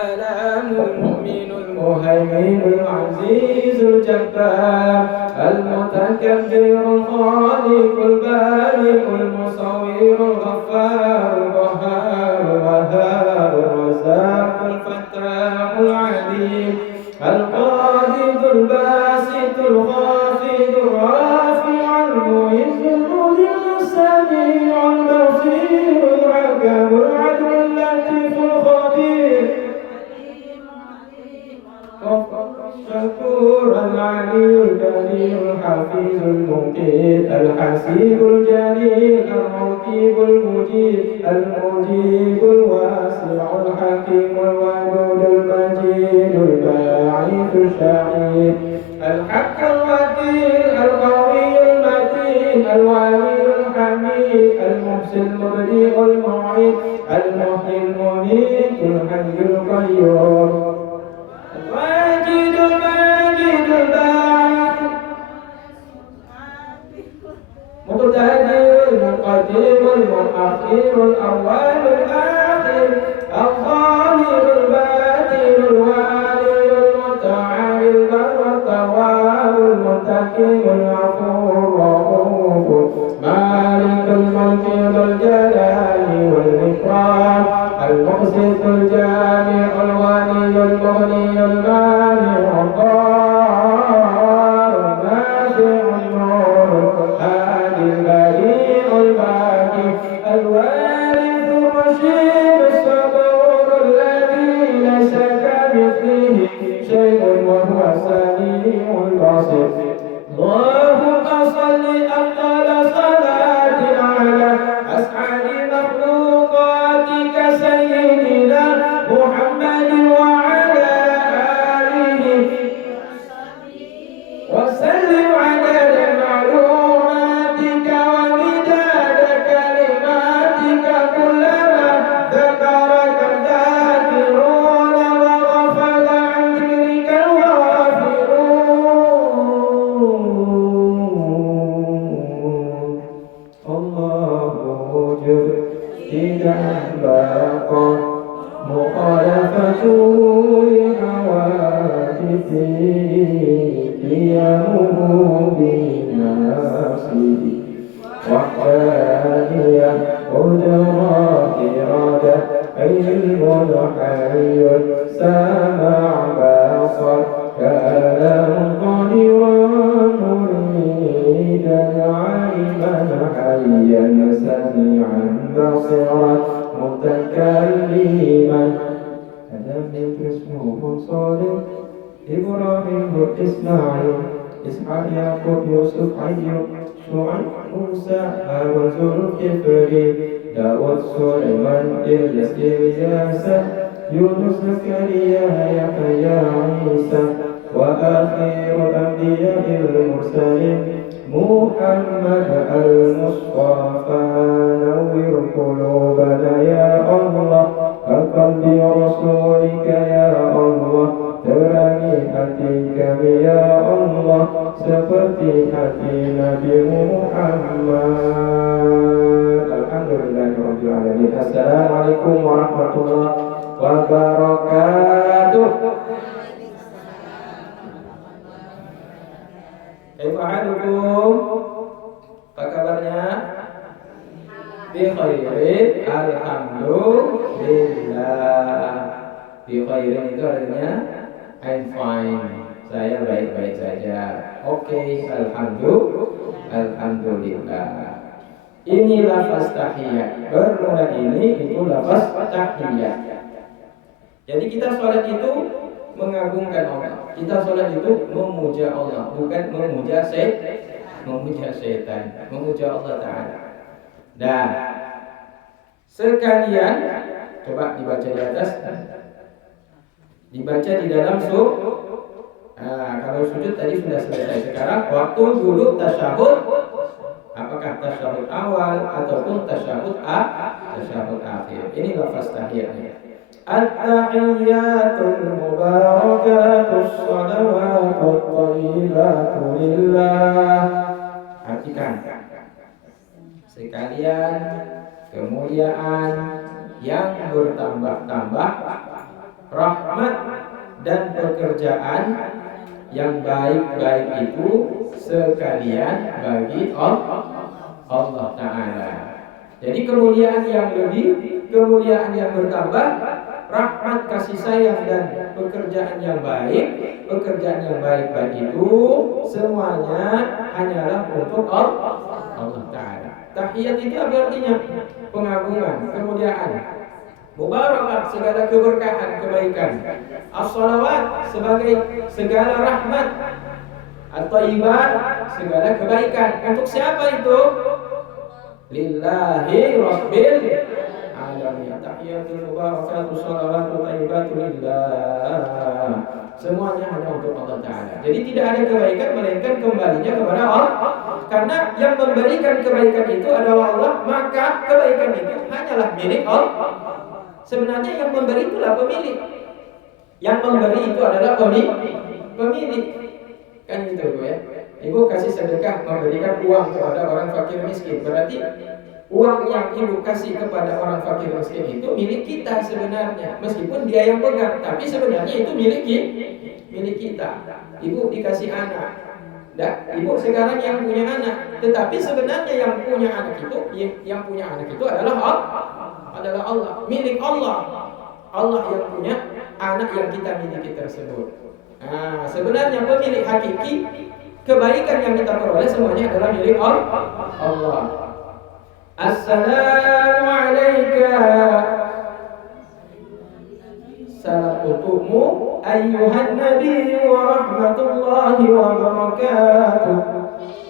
المؤمن المهيمن العزيز الجبار المتكبر الخالق البارئ المصور الغفار القهار الوهاب الرزاق الفتاح العليم القابض الباسط الخافض الرافع المعز المذل السميع البصير الحكم العدل اللطيف الخبير الشكور العلي الكريم الحفيظ المقيت الحسيب الجليل الرقيب المجيب المجيب الواسع الحكيم الودود المجيد الباعث الشهيد الحق الوكيل القوي المتين الولي الحميد المحسن المبدئ المعيد المحيي المميت الحي القيوم الواجد الماجد الباعث مقتدر المقدم المؤخر الأول الآخر الظاهر الباطن الوالي المتعال البر التواب المنتقم العفو الرؤوف مالك الملك ذو الجلال والإكرام المقسط الجامع الغني المغني المانع الضار النافع النور الهادي البديع الباقي الوارث الرشيد الصبور الذي ليس كمثله شيء وهو السميع البصير اللهم صل أفضل صلاة على أسعد مخلوقاتك سيدنا محمد وعلى آله وسلم عدد معلوماتك ومداد كلماتك كلما ذكرك الذاكرون وغفل عن ذكرك الغافلون الله جل إذا بقى مخالفته لحوادثه قيامه بنفسه وحدانية قدرة إرادة علم حي سمع بصر كلام قديرا مريدا علما حيا سميعا بصيرا متكلما هذا اسمه صالح إبراهيم إسماعيل إسحاق يعقوب يوسف أيوب شعيب موسى هارون ذو الكفل داود سليمان إلياس إلياس يونس زكريا يحيى عيسى وآخر الأنبياء المرسلين محمد المصطفى نور قلوبنا يا الله كقلب رسولك يا الله terangi hati kami ya Allah seperti hati Nabi Muhammad. Alhamdulillahirabbil alamin. Assalamualaikum warahmatullahi wabarakatuh. Kaifahalukum? Apa kabarnya? Bi khairin, alhamdulillah. Bi khairin itu artinya I'm fine, saya baik-baik saja. Oke, alhamdulillah. Ini lafaz tahiyat. Bermula ini itu lafaz tahiyat. Jadi kita sholat itu mengagungkan Allah. Kita sholat itu memuja Allah, bukan memuja setan, memuja Allah Ta'ala. Dan sekalian coba dibaca di atas. Dibaca di dalam kalau sujud tadi sudah selesai. Sekarang waktu dulu tasyahud, apakah tasyahud awal ataupun tasyahud akhir. Ini lafaz tahiyatnya. At-tahiyyatul mubarakatus shalawatut thayyibatu lillah. Artikan sekalian kemuliaan yang bertambah-tambah rahmat dan pekerjaan yang baik-baik itu sekalian bagi Allah Ta'ala. Jadi kemuliaan yang lebih, kemuliaan yang bertambah, rahmat, kasih sayang dan pekerjaan yang baik itu semuanya hanyalah untuk Allah Ta'ala. Tahiyat itu apa artinya? Pengagungan, kemuliaan. Mubarakat, segala keberkahan, kebaikan. As-salawat sebagai segala rahmat. At-thayyibat segala kebaikan. Untuk siapa itu? Lillahi Rabbil Alamin. Tahiyatul mubarakatuh shalawatu thayyibatu lillah. Semuanya hanya untuk Allah Ta'ala. Jadi tidak ada kebaikan melainkan kembalinya kepada Allah. Karena yang memberikan kebaikan itu adalah Allah, maka kebaikan itu hanyalah milik Allah. Sebenarnya yang memberi itulah pemilik. Yang memberi itu adalah pemilik. Kan gitu ya. Ibu kasih sedekah, memberikan uang kepada orang fakir miskin. Berarti uang yang ibu kasih kepada orang fakir miskin itu milik kita sebenarnya. Meskipun dia yang pegang, tapi sebenarnya itu milik kita. Ibu dikasih anak. Ibu sekarang yang punya anak, tetapi sebenarnya yang punya anak itu adalah Allah, milik Allah. Allah yang punya anak yang kita miliki tersebut. Nah, sebenarnya pemilik hakiki kebaikan yang kita peroleh semuanya adalah milik Allah. Assalamu alayka, salam untukmu ayyuhan nabi wa rahmatullahi wa barakatuh.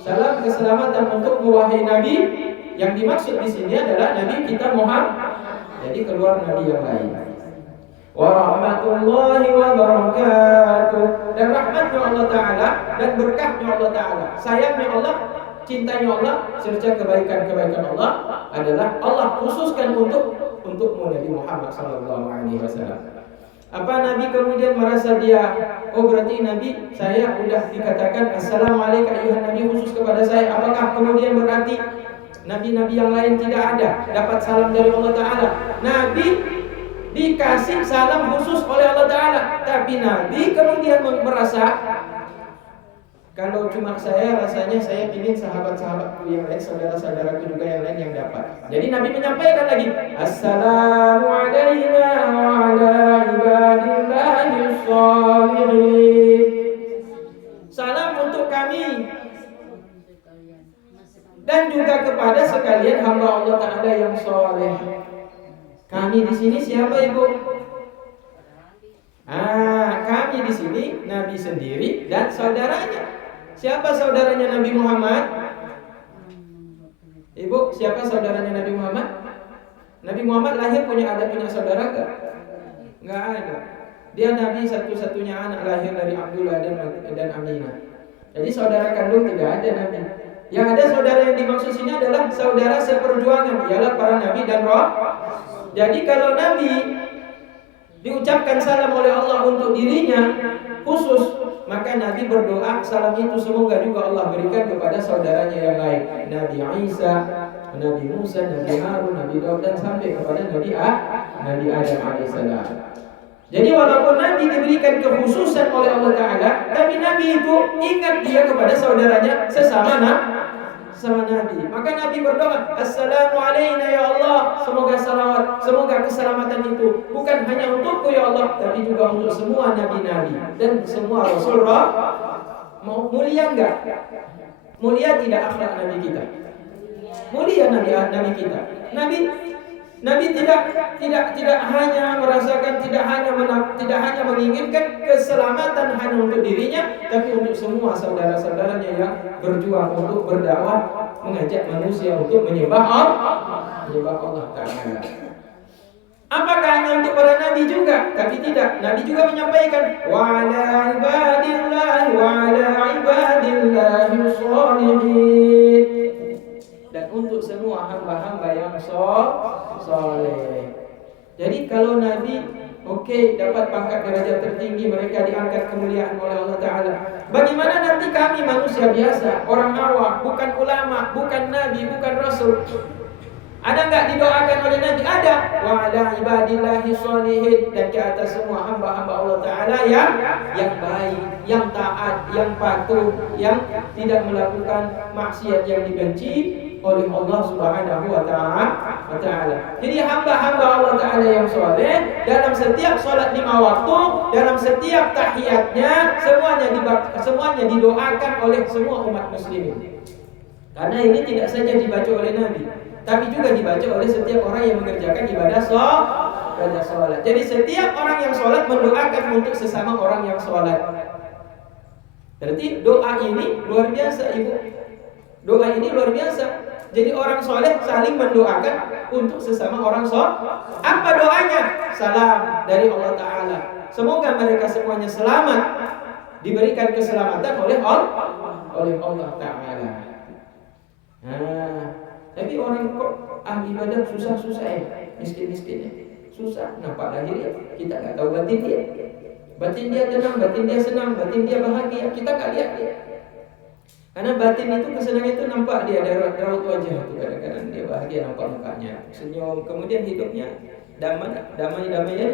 Salam keselamatan untukmu wahai nabi. Yang dimaksud di sini adalah nabi kita Muhammad. Jadi keluar nabi yang lain. Wa rahmatullahi wa barakatuh. Dan rahmatnya Allah Ta'ala dan berkahnya Allah Ta'ala, sayangnya Allah, cintanya Allah, serta kebaikan-kebaikan Allah adalah Allah khususkan untukmu Nabi Muhammad SAW. Apa Nabi kemudian merasa dia, berarti Nabi saya udah dikatakan Assalamualaikum ayuhan Nabi khusus kepada saya. Apakah kemudian berarti Nabi-Nabi yang lain tidak ada dapat salam dari Allah Ta'ala? Nabi dikasih salam khusus oleh Allah Ta'ala, tapi Nabi kemudian merasa kalau cuma saya, rasanya saya ingin sahabat-sahabatku yang lain, saudara-saudaraku juga yang lain yang dapat. Jadi Nabi menyampaikan lagi, Assalamu alayna wa ala ibadillahis shalihin. Salam untuk kami dan juga kepada sekalian hamba Allah Ta'ala yang soleh. Kami di sini siapa ibu? Kami di sini Nabi sendiri dan saudaranya. Siapa saudaranya Nabi Muhammad? Ibu, siapa saudaranya Nabi Muhammad? Nabi Muhammad lahir punya saudara enggak? Enggak ada. Dia Nabi satu-satunya anak lahir dari Abdullah dan Aminah. Jadi saudara kandung tidak ada Nabi. Yang ada saudara yang dimaksud sini adalah saudara seperjuangan, ialah para Nabi dan Roh. Jadi kalau Nabi diucapkan salam oleh Allah untuk dirinya khusus, maka Nabi berdoa salam itu semoga juga Allah berikan kepada saudaranya yang lain, Nabi Isa, Nabi Musa, Nabi Harun, Nabi Daud, dan sampai kepada Nabi Adam alaihissalam. Jadi walaupun Nabi diberikan kekhususan oleh Allah Ta'ala, tapi Nabi itu ingat dia kepada saudaranya sesama Nabi. Maka Nabi berdoa, Assalamu alayna ya Allah. Semoga salawat, semoga keselamatan itu bukan hanya untukku ya Allah, tapi juga untuk semua nabi-nabi dan semua Rasulullah. Mau mulia enggak? Mulia tidak akhlak Nabi kita? Mulia Nabi kita. Nabi tidak hanya merasakan, tidak hanya menginginkan keselamatan hanya untuk dirinya, tapi untuk semua saudara-saudaranya yang berjuang untuk berdakwah, mengajak manusia untuk menyembah Allah Ta'ala. Apakah hanya untuk para nabi juga? Tapi tidak. Nabi juga menyampaikan wa ala ibadillahi sholihin, dan untuk semua hamba-hamba yang soleh. Jadi kalau Nabi dapat pangkat derajat tertinggi, mereka diangkat kemuliaan oleh Allah Ta'ala. Bagaimana nanti kami manusia biasa, orang awam, bukan ulama, bukan nabi, bukan rasul? Ada enggak didoakan oleh Nabi? Ada. Wa ala ibadillahi sholihin, dan ke atas semua hamba-hamba Allah Ta'ala yang baik, yang taat, yang patuh, yang tidak melakukan maksiat yang dibenci oleh Allah Subhanahu wa Ta'ala. Jadi hamba-hamba Allah Ta'ala yang soleh dalam setiap sholat 5 waktu, dalam setiap tahiyatnya, semuanya didoakan oleh semua umat muslimin. Karena ini tidak saja dibaca oleh Nabi, tapi juga dibaca oleh setiap orang yang mengerjakan ibadah sholat. Jadi setiap orang yang sholat mendoakan untuk sesama orang yang sholat. Berarti doa ini luar biasa, Ibu. Doa ini luar biasa. Jadi orang soleh saling mendoakan untuk sesama orang soleh. Apa doanya? Salam dari Allah Ta'ala. Semoga mereka semuanya selamat, diberikan keselamatan oleh Allah Ta'ala. Tapi orang kok ahli ibadah susah-susah miskin-miskin susah. Nampak lahir kita nggak tahu batin dia. Batin dia tenang, batin dia senang, batin dia bahagia. Kita nggak lihat dia. Karena batin itu, kesenangan itu nampak dia dari raut wajah itu. Kadang-kadang dia bahagia, nampak mukanya senyum. Kemudian hidupnya damai aja.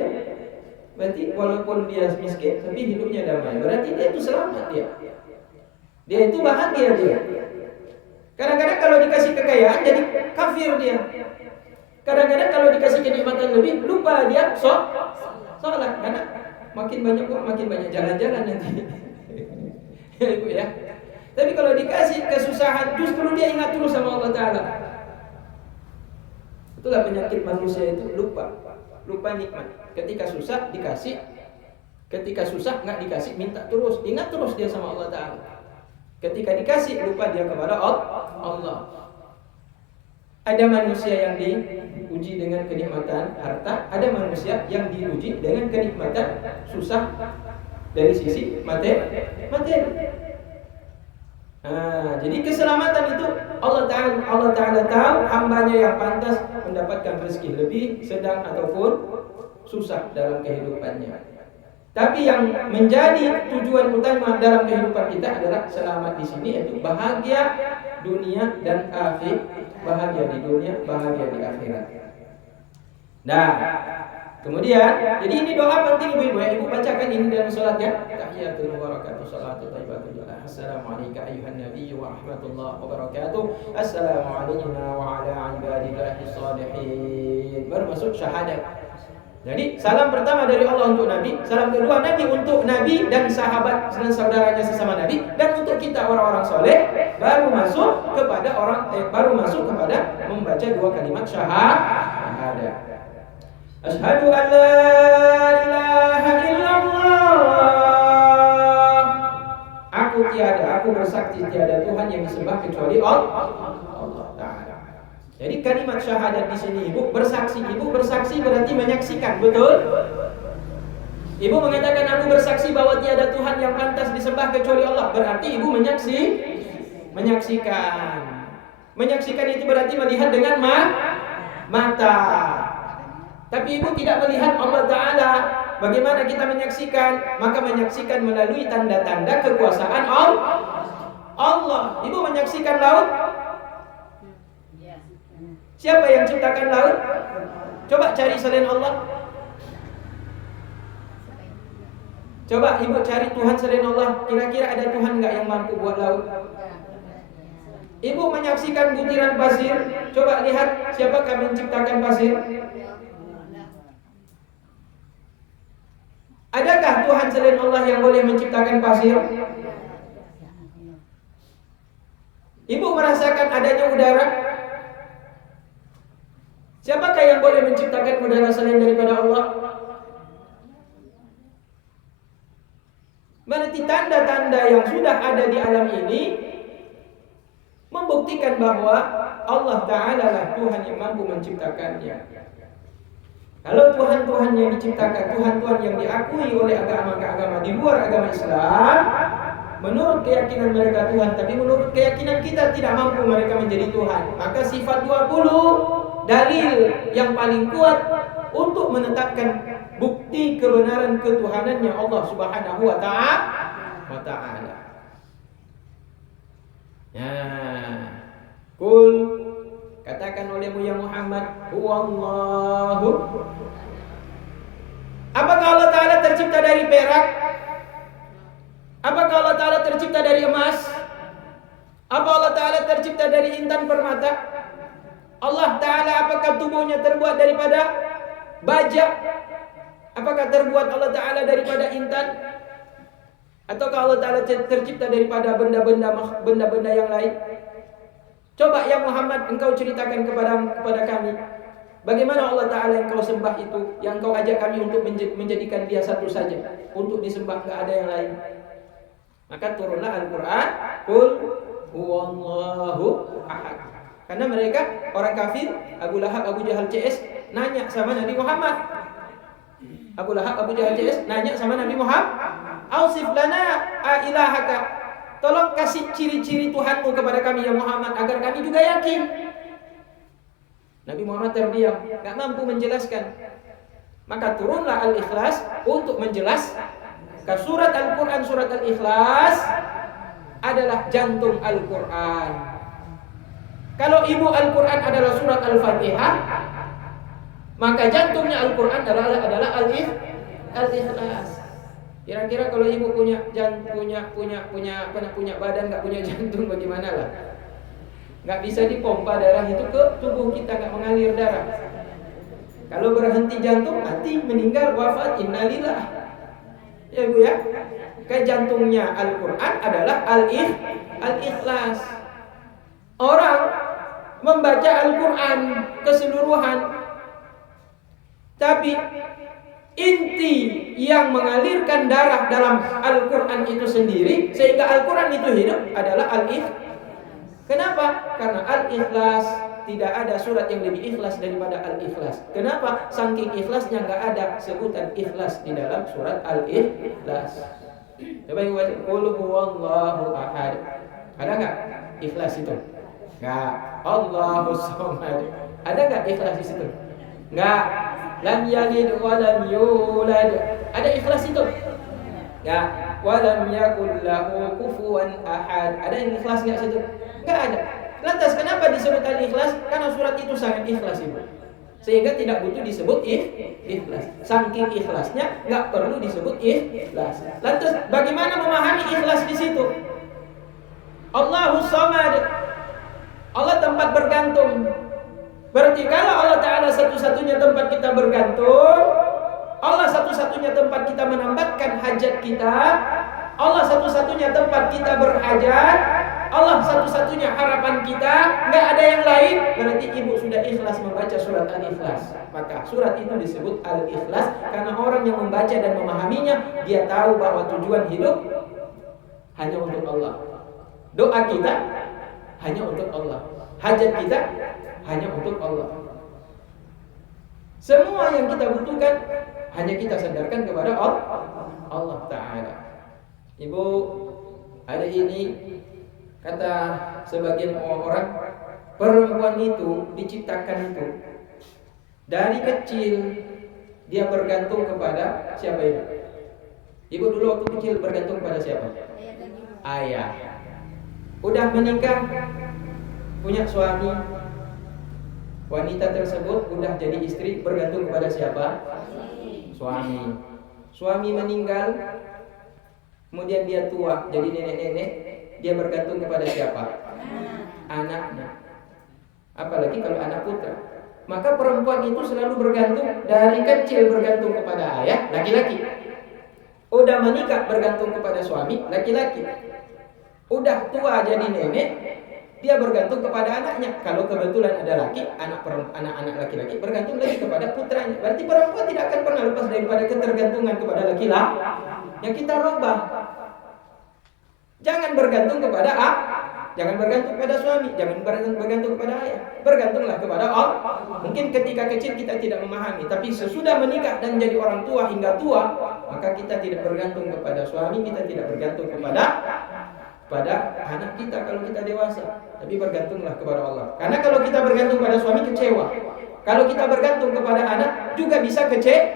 Berarti walaupun dia miskin, tapi hidupnya damai. Berarti dia itu selamat dia. Dia itu bahagia dia. Kadang-kadang kalau dikasih kekayaan jadi kafir dia. Kadang-kadang kalau dikasih kenikmatan lebih, lupa dia sholat. Karena makin banyak jalan-jalan nanti. Ibu ya. Tapi kalau dikasih kesusahan, justru dia ingat terus sama Allah Ta'ala. Itulah penyakit manusia itu, lupa nikmat. Ketika susah dikasih, ketika susah nggak dikasih, minta terus, ingat terus dia sama Allah Ta'ala. Ketika dikasih, lupa dia kepada Allah. Ada manusia yang diuji dengan kenikmatan harta, ada manusia yang diuji dengan kenikmatan susah dari sisi materi. Jadi keselamatan itu Allah Ta'ala tahu hambanya yang pantas mendapatkan rezeki lebih sedang ataupun susah dalam kehidupannya. Tapi yang menjadi tujuan utama dalam kehidupan kita adalah selamat di sini, yaitu bahagia dunia dan akhirat. Bahagia di dunia, bahagia di akhirat. Nah, kemudian, jadi ini doa penting ibu-ibu ya. Ibu bacakan ini dalam sholatnya. Tahiyatul wabarakatuh, salatu thayyibatul jalah. Assalamualaikum ayuhan nabi wa rahmatullahi wabarakatuh. Assalamualaikum wa ala ibadillahi sholihin. Baru masuk syahadat. Jadi salam pertama dari Allah untuk Nabi, salam kedua Nabi untuk Nabi dan sahabat dan saudaranya sesama Nabi, dan untuk kita orang-orang soleh baru masuk kepada membaca 2 kalimat syahadat. Asyhadu an la ilaha illallah. Aku bersaksi tiada Tuhan yang disembah kecuali Allah Ta'ala. Jadi kalimat syahadat di sini ibu bersaksi berarti menyaksikan, betul? Ibu mengatakan aku bersaksi bahwa tiada Tuhan yang pantas disembah kecuali Allah, berarti ibu menyaksikan. Menyaksikan itu berarti melihat dengan mata. Tapi ibu tidak melihat Allah Ta'ala. Bagaimana kita menyaksikan? Maka menyaksikan melalui tanda-tanda kekuasaan Allah. Ibu menyaksikan laut. Siapa yang ciptakan laut? Coba cari selain Allah. Coba ibu cari Tuhan selain Allah. Kira-kira ada Tuhan enggak yang mampu buat laut? Ibu menyaksikan butiran pasir. Coba lihat siapakah menciptakan pasir? Adakah Tuhan selain Allah yang boleh menciptakan pasir? Ibu merasakan adanya udara? Siapakah yang boleh menciptakan udara selain daripada Allah? Berarti tanda-tanda yang sudah ada di alam ini membuktikan bahwa Allah Ta'ala lah Tuhan yang mampu menciptakannya. Kalau Tuhan-Tuhan yang diciptakan, Tuhan-Tuhan yang diakui oleh agama-agama di luar agama Islam, menurut keyakinan mereka Tuhan, tapi menurut keyakinan kita tidak mampu mereka menjadi Tuhan, maka sifat 20 dalil yang paling kuat untuk menetapkan bukti kebenaran ketuhanannya Allah Subhanahu wa Ta'ala. Ya. Qul Katakan olehmu ya Muhammad, huwallahu. Apakah Allah Ta'ala tercipta dari perak? Apakah Allah Ta'ala tercipta dari emas? Apa Allah Ta'ala tercipta dari intan permata? Allah Ta'ala apakah tubuhnya terbuat daripada baja? Apakah terbuat Allah Ta'ala daripada intan? Ataukah Allah Ta'ala tercipta daripada benda-benda yang lain? Coba ya Muhammad, engkau ceritakan kepada kami, bagaimana Allah Ta'ala yang kau sembah itu, yang kau ajak kami untuk menjadikan dia satu saja, untuk disembah, tidak ada yang lain. Maka turunlah Al-Quran, Qul huwallahu ahad. Karena mereka orang kafir, Abu Lahab, Abu Jahal CS nanya sama Nabi Muhammad. Abu Lahab, Abu Jahal CS nanya sama Nabi Muhammad, Ausif lana ilahaka. Tolong kasih ciri-ciri Tuhanmu kepada kami ya Muhammad, agar kami juga yakin. Nabi Muhammad terdiam, gak mampu menjelaskan. Maka turunlah Al-Ikhlas untuk menjelaskan. Surat Al-Quran, surat Al-Ikhlas adalah jantung Al-Quran. Kalau ibu Al-Quran adalah surat Al-Fatihah, maka jantungnya Al-Quran adalah Al-Ikhlas. Kira-kira kalau ibu punya badan nggak punya jantung, bagaimana lah? Nggak bisa dipompa darah itu ke tubuh kita, nggak mengalir darah. Kalau berhenti jantung, mati, meninggal, wafat, innalillah. Ya Bu ya. Kayak jantungnya Al-Quran adalah Al-Ikhlas. Orang membaca Al-Quran keseluruhan, tapi inti yang mengalirkan darah dalam Al-Quran itu sendiri, sehingga Al-Quran itu hidup, adalah Al-Ikhlas. Kenapa? Karena Al-Ikhlas, tidak ada surat yang lebih ikhlas daripada Al-Ikhlas. Kenapa? Saking ikhlasnya nggak ada sebutan ikhlas di dalam surat Al-Ikhlas. Coba ibu baca, Qul huwallahu ahad. Ada nggak ikhlas itu? Nggak. Allahus samad. Ada nggak ikhlas di situ? Nggak. Lam yalid wa lam yulad. Ada ikhlas itu? Ya. Wa lam yakul lahu kufuwan ahad. Ada yang ikhlas enggak situ? Enggak ada. Lantas kenapa disebut al-ikhlas? Karena surat itu sangat ikhlas itu. Sehingga tidak butuh disebut ikhlas. Saking ikhlasnya enggak perlu disebut ikhlas. Lantas bagaimana memahami ikhlas di situ? Allahus samad. Allah tempat bergantung. Berarti kalau Allah Ta'ala satu-satunya tempat kita bergantung, Allah satu-satunya tempat kita menambatkan hajat kita, Allah satu-satunya tempat kita berhajat, Allah satu-satunya harapan kita, nggak ada yang lain. Berarti ibu sudah ikhlas membaca surat Al-Ikhlas. Maka surat itu disebut Al-Ikhlas karena orang yang membaca dan memahaminya, dia tahu bahwa tujuan hidup hanya untuk Allah. Doa kita hanya untuk Allah. Hajat kita hanya untuk Allah. Semua yang kita butuhkan hanya kita sandarkan kepada Allah Ta'ala. Ibu, hari ini kata sebagian orang, perempuan itu diciptakan itu dari kecil dia bergantung kepada siapa ibu? Ibu dulu waktu kecil bergantung kepada siapa? Ayah. Udah menikah, punya suami, wanita tersebut udah jadi istri, bergantung kepada siapa? Suami. Suami meninggal, kemudian dia tua, jadi nenek-nenek, dia bergantung kepada siapa? Anaknya. Apalagi kalau anak putra. Maka perempuan itu selalu bergantung, dari kecil bergantung kepada ayah, laki-laki. Udah menikah bergantung kepada suami, laki-laki. Udah tua jadi nenek, dia bergantung kepada anaknya. Kalau kebetulan ada laki, anak-anak laki-laki bergantung lagi kepada putranya. Berarti perempuan tidak akan pernah lepas daripada ketergantungan kepada laki-laki. Yang kita rubah, jangan bergantung kepada jangan bergantung kepada suami, jangan bergantung kepada ayah. Bergantunglah kepada Allah. Mungkin ketika kecil kita tidak memahami, tapi sesudah menikah dan jadi orang tua hingga tua, maka kita tidak bergantung kepada suami, kita tidak bergantung kepada anak kita kalau kita dewasa, tapi bergantunglah kepada Allah. Karena kalau kita bergantung pada suami kecewa, kalau kita bergantung kepada anak juga bisa kecewa.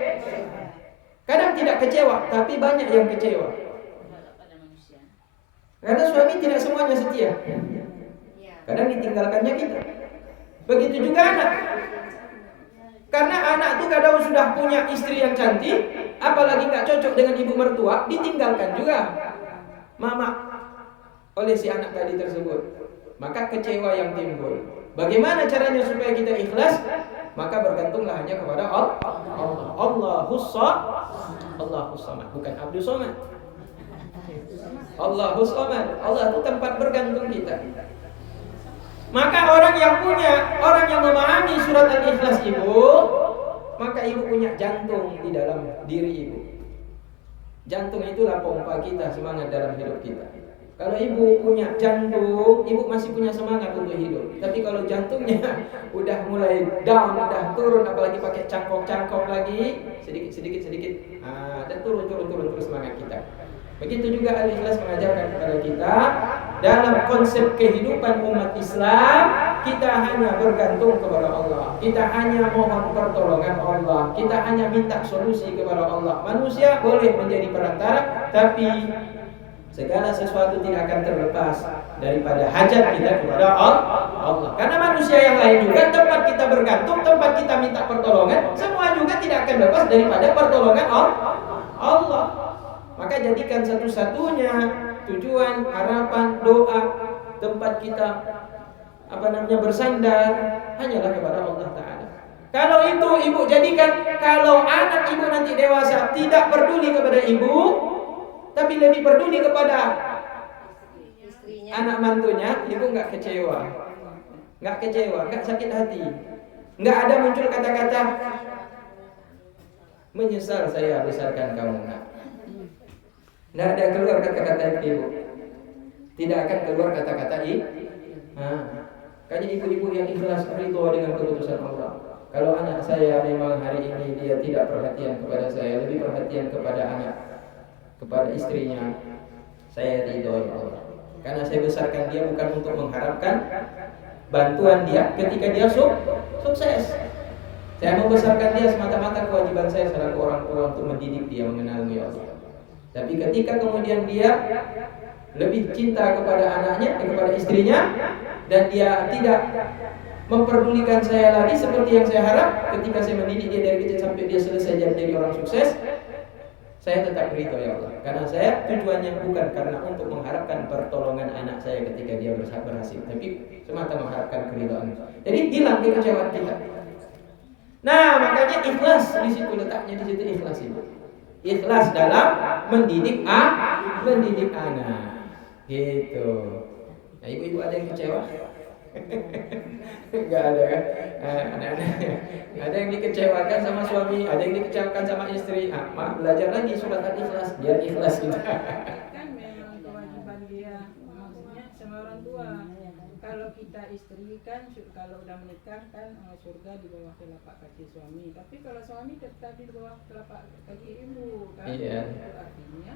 Kadang tidak kecewa, tapi banyak yang kecewa. Karena suami tidak semuanya setia. Kadang ditinggalkannya kita. Begitu juga anak. Karena anak tuh kadang sudah punya istri yang cantik, apalagi nggak cocok dengan ibu mertua, ditinggalkan juga mama oleh si anak tadi tersebut. Maka kecewa yang timbul. Bagaimana caranya supaya kita ikhlas? Maka bergantunglah hanya kepada Allah. Allahus Samad, bukan Abdus Somad. Allahus Samad. Allah itu tempat bergantung kita. Maka orang yang memahami surat Al-Ikhlas ibu, maka ibu punya jantung di dalam diri ibu. Jantung itulah pompa kita, semangat dalam hidup kita. Kalau ibu punya jantung, ibu masih punya semangat untuk hidup. Tapi kalau jantungnya udah mulai down, udah turun, apalagi pakai cangkok lagi, sedikit, dan turun terus semangat kita. Begitu juga Al-Ikhlas mengajarkan kepada kita, dalam konsep kehidupan umat Islam, kita hanya bergantung kepada Allah. Kita hanya mohon pertolongan Allah. Kita hanya minta solusi kepada Allah. Manusia boleh menjadi perantara, tapi segala sesuatu tidak akan terlepas daripada hajat kita kepada Allah. Karena manusia yang lain juga tempat kita bergantung, tempat kita minta pertolongan, semua juga tidak akan lepas daripada pertolongan Allah. Maka jadikan satu-satunya tujuan, harapan, doa, tempat kita bersandar hanyalah kepada Allah Ta'ala. Kalau itu ibu jadikan, kalau anak ibu nanti dewasa tidak peduli kepada ibu, tapi lebih peduli kepada istrinya, anak mantunya, ibu nggak kecewa, nggak sakit hati, nggak ada muncul kata-kata menyesal saya besarkan kamu. Nggak ada keluar kata-kata ibu, tidak akan keluar kata-kata Kayaknya ibu-ibu yang ikhlas ridho dengan keputusan Allah. Kalau anak saya memang hari ini dia tidak perhatian kepada saya, lebih perhatian kepada anak, kepada istrinya, saya ridho ya Allah. Karena saya besarkan dia bukan untuk mengharapkan bantuan dia ketika dia sukses. Saya membesarkan dia semata-mata kewajiban saya selaku orang tua untuk mendidik dia mengenalmu ya Allah. Tapi ketika kemudian dia lebih cinta kepada anaknya, kepada istrinya, dan dia tidak memperdulikan saya lagi seperti yang saya harap ketika saya mendidik dia dari kecil sampai dia selesai jadi orang sukses, saya tetap ridho ya Allah. Karena saya tujuannya bukan karena untuk mengharapkan pertolongan anak saya ketika dia berhasil, tapi semata mengharapkan keridhaan. Jadi hilang kekecewaan kita. Nah, makanya ikhlas di situ letaknya, di situ ikhlas itu. Ikhlas dalam mendidik anak. Gitu. Nah, ibu-ibu ada yang kecewa? Enggak ada kan? Ada yang dikecewakan sama suami, ada yang dikecewakan sama istri. Belajar lagi surat Al-Ikhlas biar ikhlas kita. Kan memang kewajiban dia, maksudnya sama orang tua. Kalau kita istri kan, kalau udah menikah kan surga di bawah telapak kaki suami. Tapi kalau suami tetap di bawah telapak kaki ibu kan. Iya. Itu artinya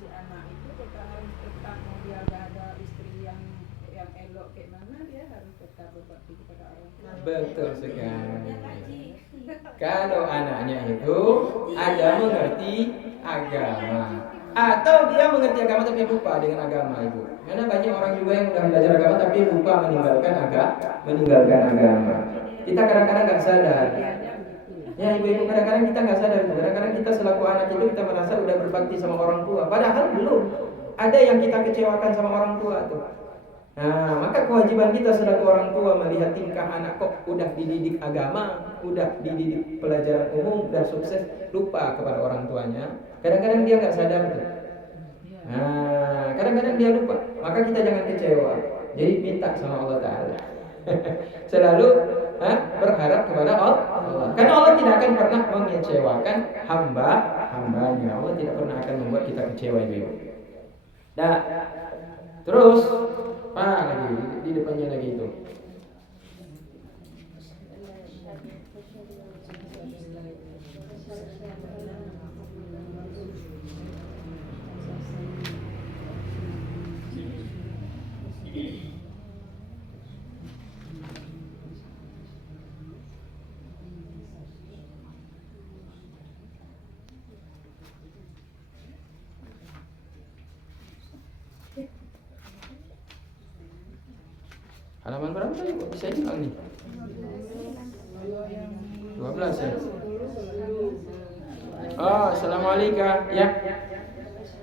si anak itu harus tetap, mau dia ada istri yang elok kayak mana, dia harus tetap berbakti kepada orang tua. Betul sekali. Kalau anaknya itu ada mengerti agama, atau dia mengerti agama tapi lupa dengan agama itu. Karena banyak orang juga yang sudah belajar agama tapi lupa meninggalkan agama. Kita kadang-kadang nggak sadar. Ya ibu-ibu, kadang-kadang kita nggak sadar. Kadang-kadang kita selaku anak itu kita merasa udah berbakti sama orang tua, padahal belum. Ada yang kita kecewakan sama orang tua tuh. Nah, maka kewajiban kita selaku orang tua melihat tingkah anak kok udah dididik agama, udah dididik pelajaran umum, udah sukses, lupa kepada orang tuanya. Kadang-kadang dia nggak sadar tuh. Nah, kadang-kadang dia lupa. Maka kita jangan kecewa. Jadi minta sama Allah Ta'ala. Selalu berharap kepada Allah. Karena Allah tidak akan pernah mengecewakan hambanya. Allah tidak pernah akan membuat kita kecewa ibu. Nah, terus lagi di depannya lagi itu. Halaman berapa ya? Bisa hilang nih. 12 ya. Oh, assalamualaikum ya.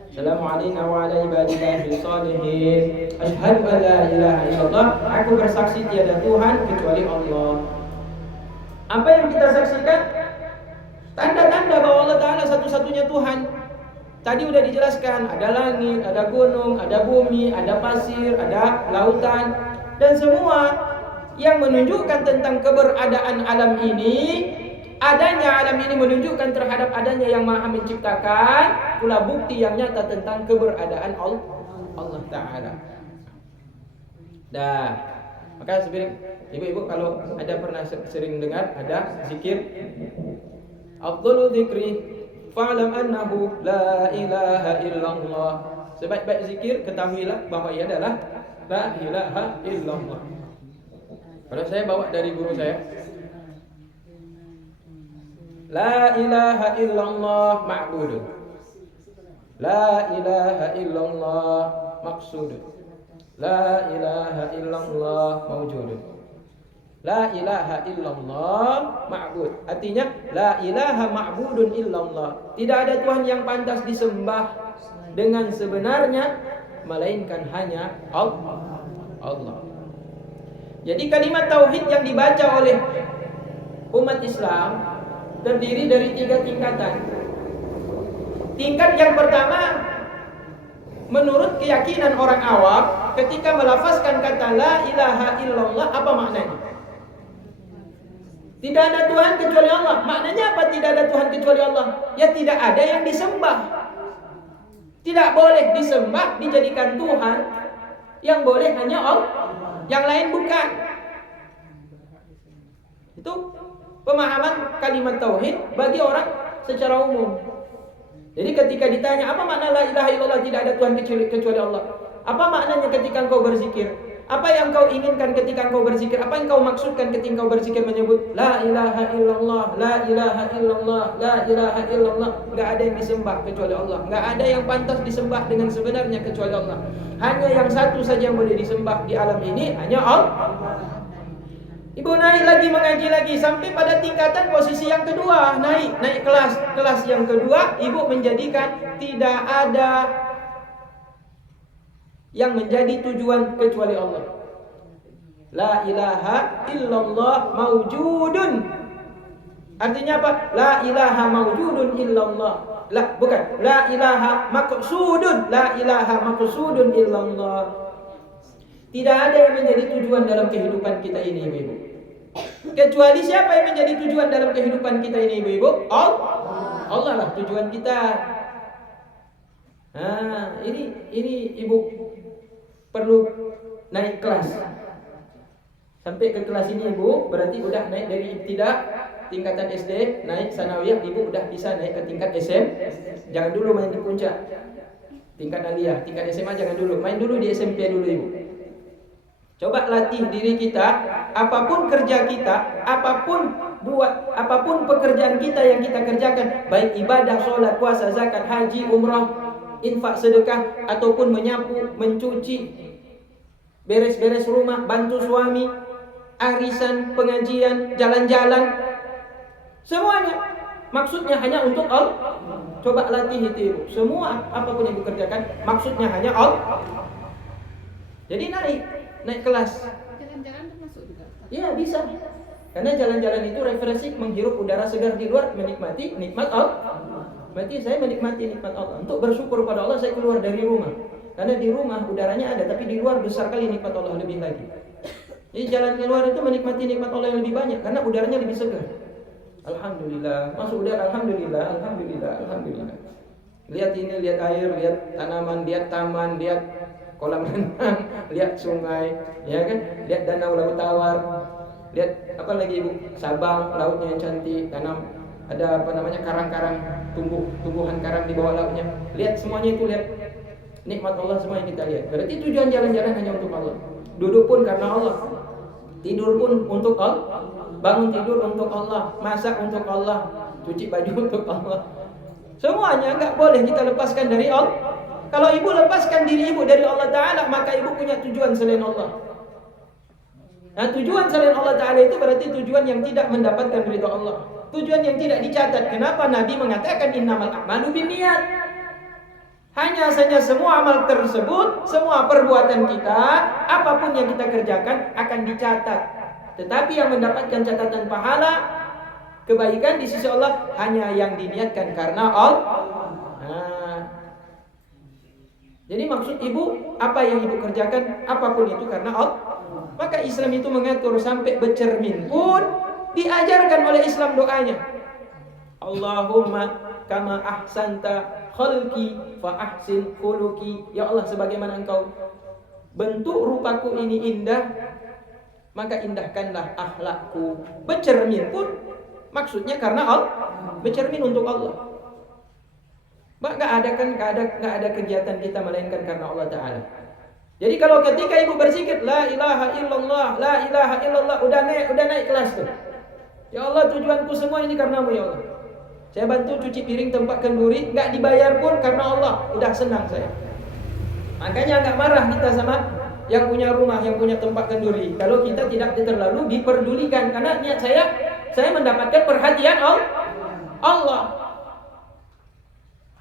Assalamualaikum wa ala ibadillahi sholihin. Asyhadu an la ilaha illallah. Aku bersaksi tiada Tuhan kecuali Allah. Apa yang kita saksikan? Tanda-tanda bahwa Allah Ta'ala satu-satunya Tuhan. Tadi udah dijelaskan, ada langit, ada gunung, ada bumi, ada pasir, ada lautan, dan semua yang menunjukkan tentang keberadaan alam ini. Adanya alam ini menunjukkan terhadap adanya yang Maha Menciptakan, pula bukti yang nyata tentang keberadaan Allah Ta'ala. Dah. Maka sebenarnya ibu-ibu kalau ada pernah sering dengar ada zikir Afdhalul dzikri fa'lam annahu la ilaha illallah. Sebaik-baik zikir ketahuilah bahwa ia adalah la ilaha illallah. Kalau saya bawa dari guru saya, la ilaha illallah ma'budun, la ilaha illallah maqsudun, la ilaha illallah mawjudun. La ilaha illallah ma'bud. Artinya la ilaha ma'budun illallah. Tidak ada Tuhan yang pantas disembah dengan sebenarnya melainkan hanya Allah. Jadi kalimat tauhid yang dibaca oleh umat Islam terdiri dari 3 tingkatan. Tingkat yang pertama, menurut keyakinan orang awam, ketika melafazkan kata la ilaha illallah, apa maknanya? Tidak ada Tuhan kecuali Allah. Maknanya apa tidak ada Tuhan kecuali Allah? Ya tidak ada yang disembah. Tidak boleh disembah, dijadikan Tuhan. Yang boleh hanya Allah, yang lain bukan. Itu pemahaman kalimat tauhid bagi orang secara umum. Jadi ketika ditanya apa makna la ilaha illallah, tidak ada Tuhan kecuali Allah, apa maknanya ketika engkau berzikir? Apa yang kau inginkan ketika engkau berzikir? Apa yang kau maksudkan ketika engkau berzikir menyebut la ilaha illallah, la ilaha illallah, la ilaha illallah? Enggak ada yang disembah kecuali Allah. Enggak ada yang pantas disembah dengan sebenarnya kecuali Allah. Hanya yang satu saja yang boleh disembah di alam ini, hanya Allah. Ibu naik lagi mengaji lagi sampai pada tingkatan posisi yang kedua, naik kelas yang kedua, ibu menjadikan tidak ada yang menjadi tujuan kecuali Allah. La ilaha illallah mawjudun. Artinya apa? La ilaha mawjudun illallah. Bukan. La ilaha maqsudun. La ilaha maqsudun illallah. Tidak ada yang menjadi tujuan dalam kehidupan kita ini, ibu-ibu. Kecuali siapa yang menjadi tujuan dalam kehidupan kita ini, ibu-ibu? Allah lah tujuan kita. Nah, ini ibu perlu naik kelas. Sampai ke kelas ini ibu berarti udah naik dari ibtidah tingkatan SD, naik sanawiyah, ibu udah bisa naik ke tingkat SM. Jangan dulu main di puncak. Tingkat aliyah, tingkat SMA jangan dulu. Main dulu di SMP dulu ibu. Coba latih diri kita, apapun kerja kita, apapun pekerjaan kita yang kita kerjakan, baik ibadah, sholat, puasa, zakat, haji, umrah, infak, sedekah, ataupun menyapu, mencuci, beres-beres rumah, bantu suami, arisan, pengajian, jalan-jalan, semuanya maksudnya hanya untuk Allah. Coba latih itu ibu. Semua apapun yang dikerjakan maksudnya hanya Allah. Jadi naik kelas. Jalan-jalan termasuk juga? Iya bisa. Karena jalan-jalan itu refreshing, menghirup udara segar di luar, menikmati nikmat Allah. Berarti saya menikmati nikmat Allah. Untuk bersyukur pada Allah saya keluar dari rumah. Karena di rumah udaranya ada, tapi di luar besar kali nikmat Allah lebih lagi. Jadi jalan keluar itu menikmati nikmat Allah yang lebih banyak karena udaranya lebih segar. Alhamdulillah, masuk udara, alhamdulillah. Lihat ini, lihat air, lihat tanaman, lihat taman, lihat kolam renang, lihat sungai, ya kan? Lihat danau laut tawar. Lihat apa lagi ibu? Sabang, lautnya yang cantik, tanam ada karang-karang, tumbuhan karang di bawah lautnya. Lihat semuanya itu, lihat nikmat Allah semua yang kita lihat. Berarti tujuan jalan-jalan hanya untuk Allah. Duduk pun karena Allah. Tidur pun untuk Allah. Bangun tidur untuk Allah. Masak untuk Allah. Cuci baju untuk Allah. Semuanya enggak boleh kita lepaskan dari Allah. Kalau ibu lepaskan diri ibu dari Allah Ta'ala, maka ibu punya tujuan selain Allah. Nah, tujuan selain Allah Ta'ala itu berarti tujuan yang tidak mendapatkan ridha Allah. Tujuan yang tidak dicatat. Kenapa Nabi mengatakan innamal a'malu binniyat? Hanya saja semua amal tersebut, semua perbuatan kita, apapun yang kita kerjakan akan dicatat. Tetapi yang mendapatkan catatan pahala, kebaikan di sisi Allah hanya yang diniatkan karena Allah. Nah, jadi maksud ibu, apa yang ibu kerjakan, apapun itu karena Allah. Maka Islam itu mengatur sampai bercermin pun diajarkan oleh Islam doanya. Allahumma kama ahsanta khalqi fa ahsin khuluqi. Ya Allah, sebagaimana engkau bentuk rupaku ini indah, maka indahkanlah akhlakku. Bercermin pun maksudnya karena Allah. Bercermin untuk Allah. Nggak ada kegiatan kita melainkan karena Allah Ta'ala. Jadi kalau ketika ibu berzikir la ilaha illallah, la ilaha illallah, udah naik kelas tuh. Ya Allah, tujuanku semua ini karenamu ya Allah. Saya bantu cuci piring tempat kenduri, nggak dibayar pun karena Allah, udah senang saya. Makanya nggak marah kita sama yang punya rumah, yang punya tempat kenduri. Kalau kita tidak terlalu diperdulikan, karena niat saya mendapatkan perhatian Allah.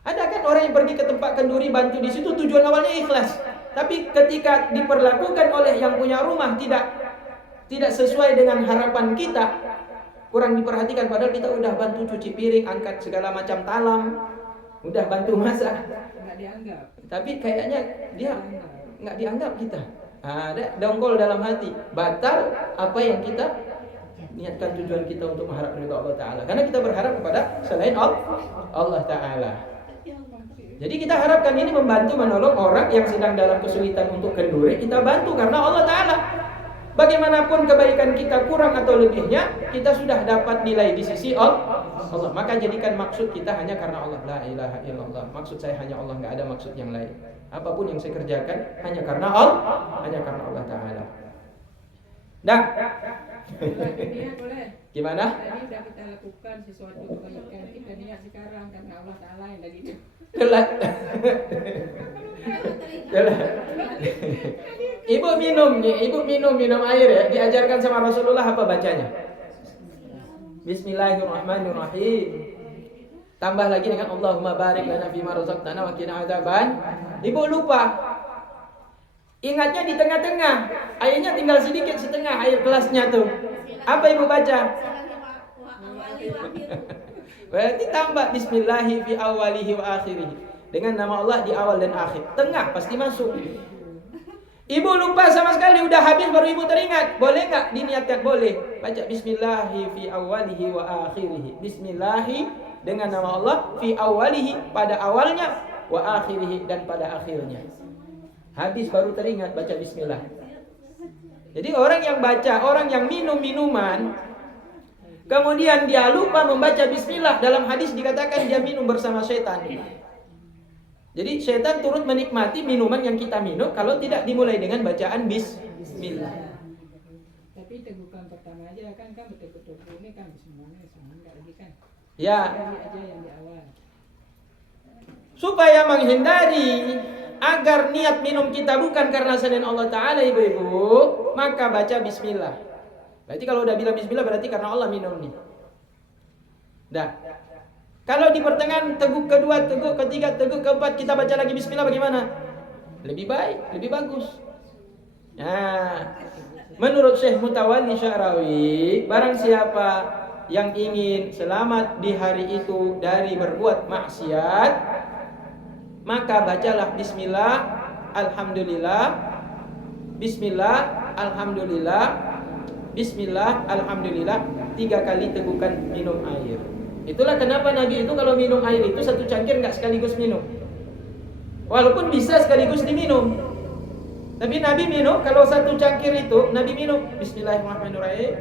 Ada kan orang yang pergi ke tempat kenduri bantu di situ tujuan awalnya ikhlas. Tapi ketika diperlakukan oleh yang punya rumah tidak sesuai dengan harapan kita, kurang diperhatikan, padahal kita udah bantu cuci piring, angkat segala macam talam, udah bantu masak, nggak dianggap. tapi kayaknya dia nggak dianggap kita. Ada dongkol dalam hati, batal apa yang kita niatkan tujuan kita untuk mengharap ridha Allah Ta'ala. Karena kita berharap kepada selain Allah Ta'ala. Jadi kita harapkan ini membantu menolong orang yang sedang dalam kesulitan untuk kenduri, kita bantu karena Allah Ta'ala. Bagaimanapun kebaikan kita kurang atau lebihnya, kita sudah dapat nilai di sisi Allah. Maka jadikan maksud kita hanya karena Allah. La ilaha illallah. Maksud saya hanya Allah, nggak ada maksud yang lain. Apapun yang saya kerjakan hanya karena Allah Ta'ala. Dah. Boleh. Gimana? Tadi sudah kita lakukan sesuatu kebaikan, kita niat sekarang karena Allah Ta'ala yang tadi itu. Telat. Ibu minum air ya. Diajarkan sama Rasulullah apa bacanya? Bismillahirrahmanirrahim. Tambah lagi dengan Allahumma barik lana fima razaqtana wa qina adzaban. Ibu lupa. Ingatnya di tengah-tengah. Airnya tinggal sedikit, setengah air gelasnya tuh. Apa ibu baca? Berarti tambah bismillahi fi awalihi wa akhirih. Dengan nama Allah di awal dan akhir. Tengah pasti masuk. Ibu lupa sama sekali, udah habis baru ibu teringat. Boleh nggak diniatkan? Boleh. Baca bismillahi fi awalihi wa akhirih. Bismillahi dengan nama Allah fi awalihi pada awalnya, wa akhirih dan pada akhirnya. Habis baru teringat baca bismillah. Jadi orang yang minum minuman, kemudian dia lupa membaca bismillah, dalam hadis dikatakan dia minum bersama setan. Jadi setan turut menikmati minuman yang kita minum kalau tidak dimulai dengan bacaan bismillah. Tapi tegukan pertama aja kan betul-betul ini kan bismillah enggak lagi kan. Ya. Aja yang di awal. Supaya menghindari agar niat minum kita bukan karena selain Allah Ta'ala, ibu-ibu, maka baca bismillah. Berarti kalau udah bilang bismillah berarti karena Allah minum nih. Dah. Kalau di pertengahan teguk kedua, teguk ketiga, teguk keempat kita baca lagi bismillah, bagaimana? Lebih baik, lebih bagus. Nah, menurut Syekh Mutawalli Sya'rawi, barang siapa yang ingin selamat di hari itu dari berbuat maksiat, maka bacalah bismillah, alhamdulillah, bismillah, alhamdulillah, bismillah, alhamdulillah, 3 kali tegukan minum air. Itulah kenapa Nabi itu kalau minum air itu 1 cangkir nggak sekaligus minum. Walaupun bisa sekaligus diminum. Tapi Nabi minum, kalau 1 cangkir itu Nabi minum bismillahirrahmanirrahim,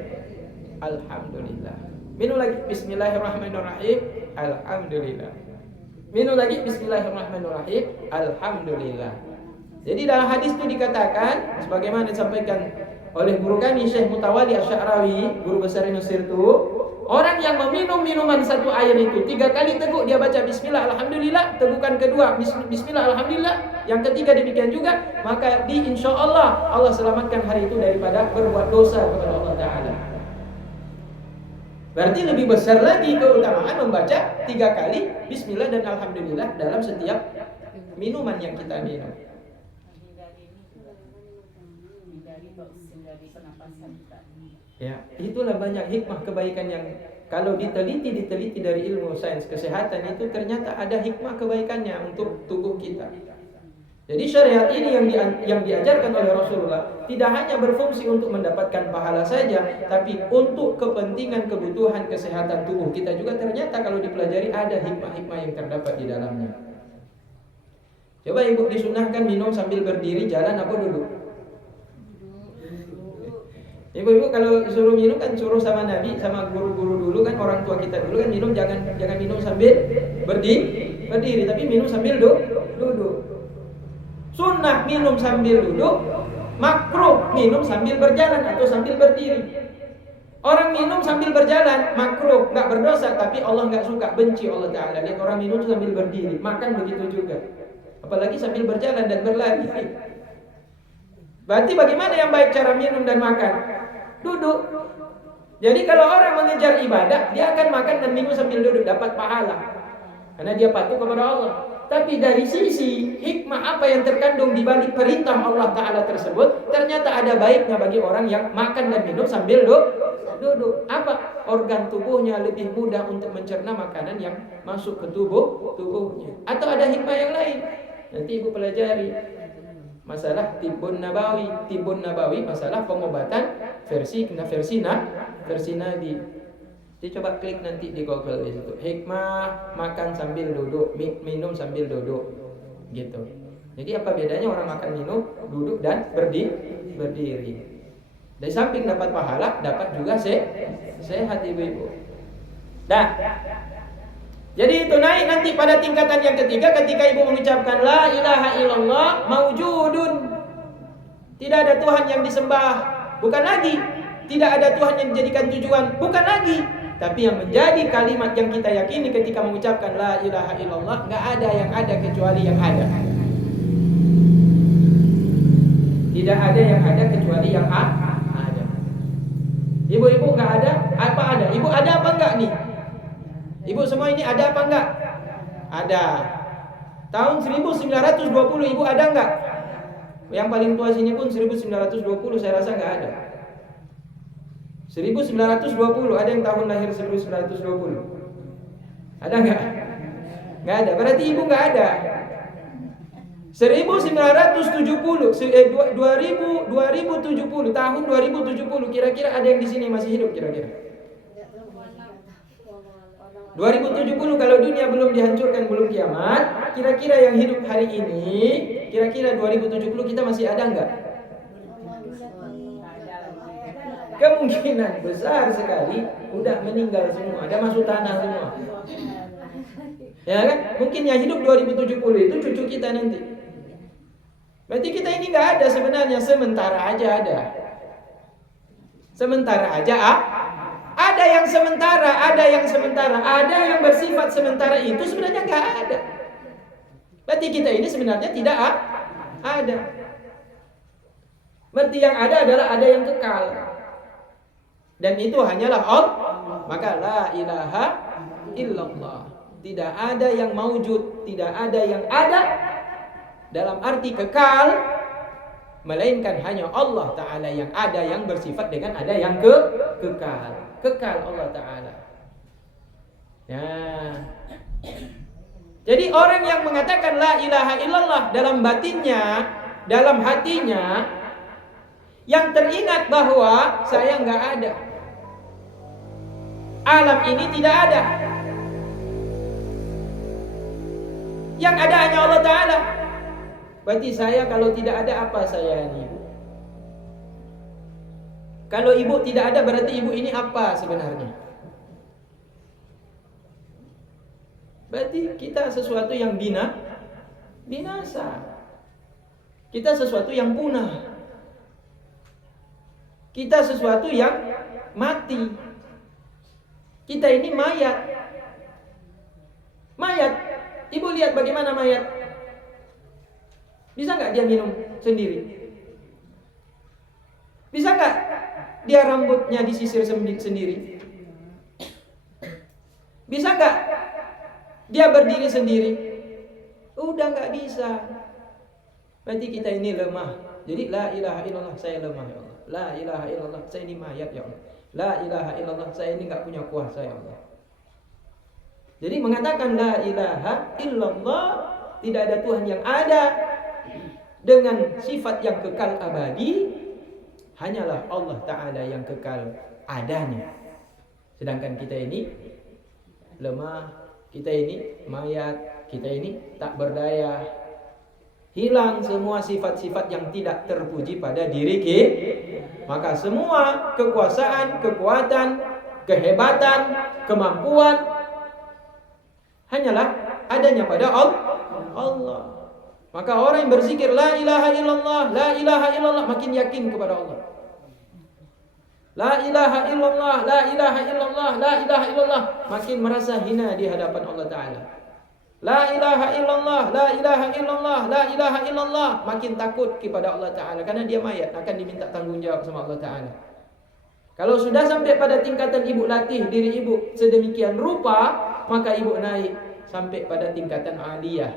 alhamdulillah. Minum lagi bismillahirrahmanirrahim, alhamdulillah. Minum lagi bismillahirrahmanirrahim, alhamdulillah. Jadi dalam hadis itu dikatakan sebagaimana disampaikan oleh guru kami Syekh Mutawalli Asy-Sya'rawi, guru besar Mesir itu, orang yang meminum minuman satu air itu 3 kali teguk dia baca bismillah alhamdulillah, tegukan kedua bismillah alhamdulillah, yang ketiga demikian juga, maka insyaallah Allah selamatkan hari itu daripada berbuat dosa kepada Allah Ta'ala. Berarti lebih besar lagi keutamaan membaca 3 kali bismillah dan alhamdulillah dalam setiap minuman yang kita minum. Ya, itulah banyak hikmah kebaikan yang kalau diteliti dari ilmu sains kesehatan itu ternyata ada hikmah kebaikannya untuk tubuh kita. Jadi syariat ini yang diajarkan oleh Rasulullah tidak hanya berfungsi untuk mendapatkan pahala saja, tapi untuk kepentingan kebutuhan kesehatan tubuh kita juga ternyata kalau dipelajari ada hikmah-hikmah yang terdapat di dalamnya. Coba ibu disunahkan minum sambil berdiri, jalan apa duduk? Ibu-ibu kalau suruh minum kan suruh sama Nabi, sama guru-guru dulu kan, orang tua kita dulu kan minum jangan minum sambil berdiri, tapi minum sambil duduk. Sunnah minum sambil duduk, makruh minum sambil berjalan atau sambil berdiri. Orang minum sambil berjalan makruh, nggak berdosa, tapi Allah nggak suka, benci Allah Ta'ala. Lihat orang minum sambil berdiri, makan begitu juga. Apalagi sambil berjalan dan berlari. Berarti bagaimana yang baik cara minum dan makan? Duduk. Jadi kalau orang mengejar ibadah, dia akan makan dan minum sambil duduk, dapat pahala. Karena dia patuh kepada Allah. Tapi dari sisi hikmah apa yang terkandung di balik perintah Allah Ta'ala tersebut, ternyata ada baiknya bagi orang yang makan dan minum sambil duduk. Apa? Organ tubuhnya lebih mudah untuk mencerna makanan yang masuk ke tubuhnya. Atau ada hikmah yang lain. Nanti ibu pelajari. Masalah Tibbun Nabawi masalah pengobatan versi Nabi. Jadi coba klik nanti di Google di situ. Hikmah makan sambil duduk, minum sambil duduk. Gitu. Jadi apa bedanya orang makan minum, duduk dan berdiri. Dari samping dapat pahala, dapat juga sehat ibu-ibu. Dah. Jadi itu naik nanti pada tingkatan yang ketiga ketika ibu mengucapkan la ilaha illallah maujudun. Tidak ada Tuhan yang disembah, bukan lagi. Tidak ada Tuhan yang dijadikan tujuan, bukan lagi. Tapi yang menjadi kalimat yang kita yakini ketika mengucapkan la ilaha illallah, enggak ada yang ada kecuali yang ada. Tidak ada yang ada kecuali yang ada. Ibu-ibu enggak ada, apa ada? Ibu ada apa enggak nih? Ibu semua ini ada apa enggak? Ada. Tahun 1920 ibu ada enggak? Yang paling tua sini pun 1920, saya rasa enggak ada. 1920, ada yang tahun lahir 1920? Ada enggak? Enggak ada. Berarti ibu enggak ada. 1970, 2070, tahun 2070, kira-kira ada yang di sini masih hidup kira-kira? 2070 kalau dunia belum dihancurkan, belum kiamat, kira-kira yang hidup hari ini, kira-kira 2070 kita masih ada enggak? Kemungkinan besar sekali udah meninggal semua, ada masuk tanah semua. Ya kan? Mungkin yang hidup 2070 itu cucu kita nanti. Berarti kita ini enggak ada sebenarnya, sementara aja ada. Sementara aja ada yang sementara, ada yang bersifat sementara itu sebenarnya enggak ada. Berarti kita ini sebenarnya tidak ada. Berarti yang ada adalah ada yang kekal. Dan itu hanyalah Allah. Maka la ilaha illallah. Tidak ada yang maujud, tidak ada yang ada dalam arti kekal, melainkan hanya Allah Ta'ala yang ada, yang bersifat dengan ada yang kekal. Kekal Allah Ta'ala. Ya. Jadi orang yang mengatakan la ilaha illallah dalam batinnya, dalam hatinya, yang teringat bahwa saya enggak ada, alam ini tidak ada, yang ada hanya Allah Ta'ala. Berarti saya kalau tidak ada, apa saya ini? Kalau ibu tidak ada, berarti ibu ini apa sebenarnya? Berarti kita sesuatu yang binasa. Kita sesuatu yang punah. Kita sesuatu yang mati. Kita ini mayat. Mayat. Ibu lihat bagaimana mayat. Bisa nggak dia minum sendiri? Bisa nggak dia rambutnya disisir sendiri? Bisa nggak dia berdiri sendiri? Udah nggak bisa. Berarti kita ini lemah. Jadi la ilaha illallah, saya lemah ya Allah. La ilaha illallah, saya ini mayat ya Allah. La ilaha illallah, saya ini nggak punya kuasa ya Allah. Jadi mengatakan la ilaha illallah, tidak ada Tuhan yang ada dengan sifat yang kekal abadi, hanyalah Allah Ta'ala yang kekal adanya. Sedangkan kita ini lemah, kita ini mayat, kita ini tak berdaya. Hilang semua sifat-sifat yang tidak terpuji pada diri kita. Maka semua kekuasaan, kekuatan, kehebatan, kemampuan hanyalah adanya pada Allah. Maka orang yang berzikir la ilaha illallah, la ilaha illallah, makin yakin kepada Allah. La ilaha illallah, la ilaha illallah, la ilaha illallah, makin merasa hina di hadapan Allah Ta'ala. La ilaha illallah, la ilaha illallah, la ilaha illallah, makin takut kepada Allah Ta'ala. Karena dia mayat, akan diminta tanggung jawab sama Allah Ta'ala. Kalau sudah sampai pada tingkatan ibu latih diri ibu sedemikian rupa, maka ibu naik sampai pada tingkatan aliyah,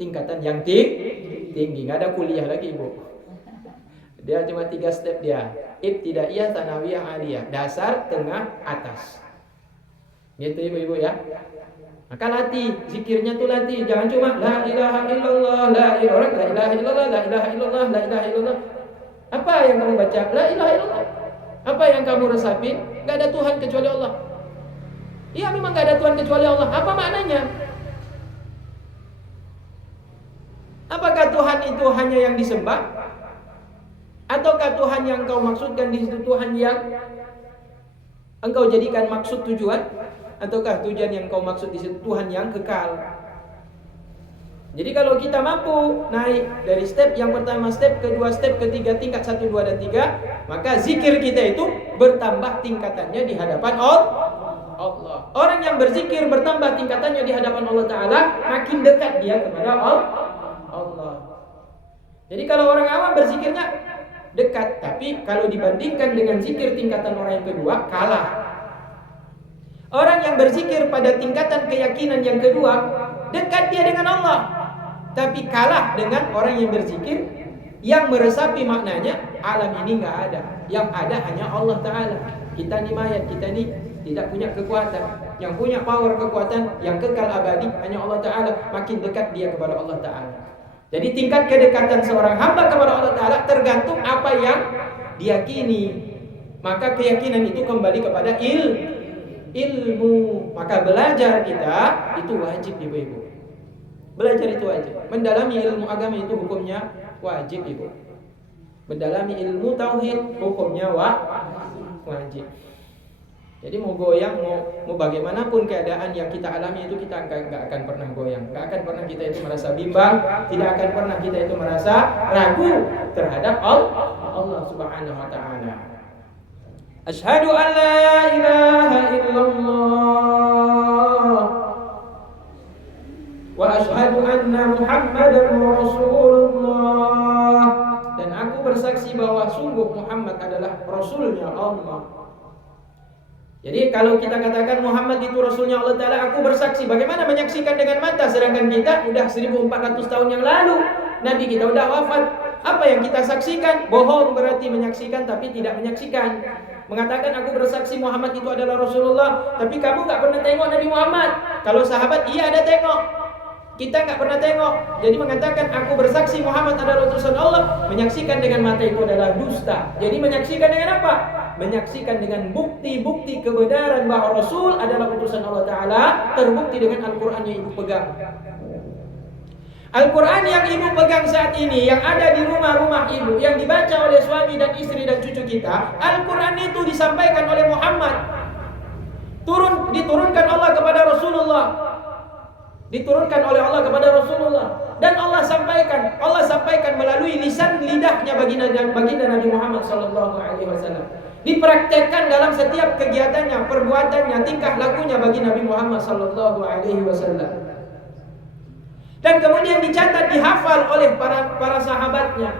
tingkatan yang tinggi. Nggak ada kuliah lagi ibu. Dia cuma 3 step dia. Ibtidaiyah, tsanawiyah, aliyah. Dasar, tengah, atas. Gitu ibu-ibu ya. Maka latih, zikirnya tuh latih. Jangan cuma la ilaha illallah, la ilaha illallah, la ilaha illallah, la ilaha illallah. Apa yang kamu baca? La ilaha illallah. Apa yang kamu resapin? Gak ada Tuhan kecuali Allah. Iya, memang gak ada Tuhan kecuali Allah. Apa maknanya? Apakah Tuhan itu hanya yang disembah? Ataukah Tuhan yang engkau maksudkan di situ Tuhan yang engkau jadikan maksud tujuan? Ataukah tujuan yang engkau maksud di situ Tuhan yang kekal? Jadi kalau kita mampu naik dari step yang pertama, step kedua, step ketiga, tingkat 1, 2, dan 3, maka zikir kita itu bertambah tingkatannya di hadapan Allah. Orang yang berzikir bertambah tingkatannya di hadapan Allah Ta'ala, makin dekat dia kepada Allah. Jadi kalau orang awam berzikirnya dekat, tapi kalau dibandingkan dengan zikir tingkatan orang yang kedua, kalah. Orang yang berzikir pada tingkatan keyakinan yang kedua, dekat dia dengan Allah, tapi kalah dengan orang yang berzikir yang meresapi maknanya alam ini nggak ada, yang ada hanya Allah Ta'ala. Kita ni mayat, kita ni tidak punya kekuatan. Yang punya power kekuatan yang kekal abadi hanya Allah Ta'ala. Makin dekat dia kepada Allah Ta'ala. Jadi tingkat kedekatan seorang hamba kepada Allah Ta'ala tergantung apa yang diyakini. Maka keyakinan itu kembali kepada ilmu. Maka belajar kita itu wajib ibu-ibu. Belajar itu wajib. Mendalami ilmu agama itu hukumnya wajib ibu. Mendalami ilmu tauhid hukumnya wajib. Jadi mau goyang, mau bagaimanapun keadaan yang kita alami itu, kita nggak akan pernah goyang, nggak akan pernah kita itu merasa bimbang, tidak akan pernah kita itu merasa ragu terhadap Allah Subhanahu Wa Taala. Asyhadu an la ilaha illallah wa asyhadu anna Muhammadan Rasulullah, dan aku bersaksi bahwa sungguh Muhammad adalah Rasulnya Allah. Jadi kalau kita katakan Muhammad itu Rasulnya Allah Ta'ala, aku bersaksi. Bagaimana menyaksikan dengan mata? Sedangkan kita udah 1400 tahun yang lalu Nabi kita udah wafat. Apa yang kita saksikan? Bohong berarti menyaksikan tapi tidak menyaksikan. Mengatakan aku bersaksi Muhammad itu adalah Rasulullah, tapi kamu gak pernah tengok Nabi Muhammad. Kalau sahabat iya ada tengok, kita gak pernah tengok. Jadi mengatakan aku bersaksi Muhammad adalah utusan Allah, menyaksikan dengan mata itu adalah dusta. Jadi menyaksikan dengan apa? Menyaksikan dengan bukti-bukti kebenaran bahwa Rasul adalah utusan Allah Ta'ala, terbukti dengan Al-Quran yang ibu pegang. Al-Quran yang ibu pegang saat ini, yang ada di rumah-rumah ibu, yang dibaca oleh suami dan istri dan cucu kita, Al-Quran itu disampaikan oleh Muhammad, diturunkan Allah kepada Rasulullah, diturunkan oleh Allah kepada Rasulullah, dan Allah sampaikan melalui lisan lidahnya baginda Nabi Muhammad sallallahu alaihi wasallam. dipraktekkan dalam setiap kegiatannya, perbuatannya, tingkah lakunya bagi Nabi Muhammad sallallahu alaihi wasallam. Dan kemudian dicatat, dihafal oleh para sahabatnya.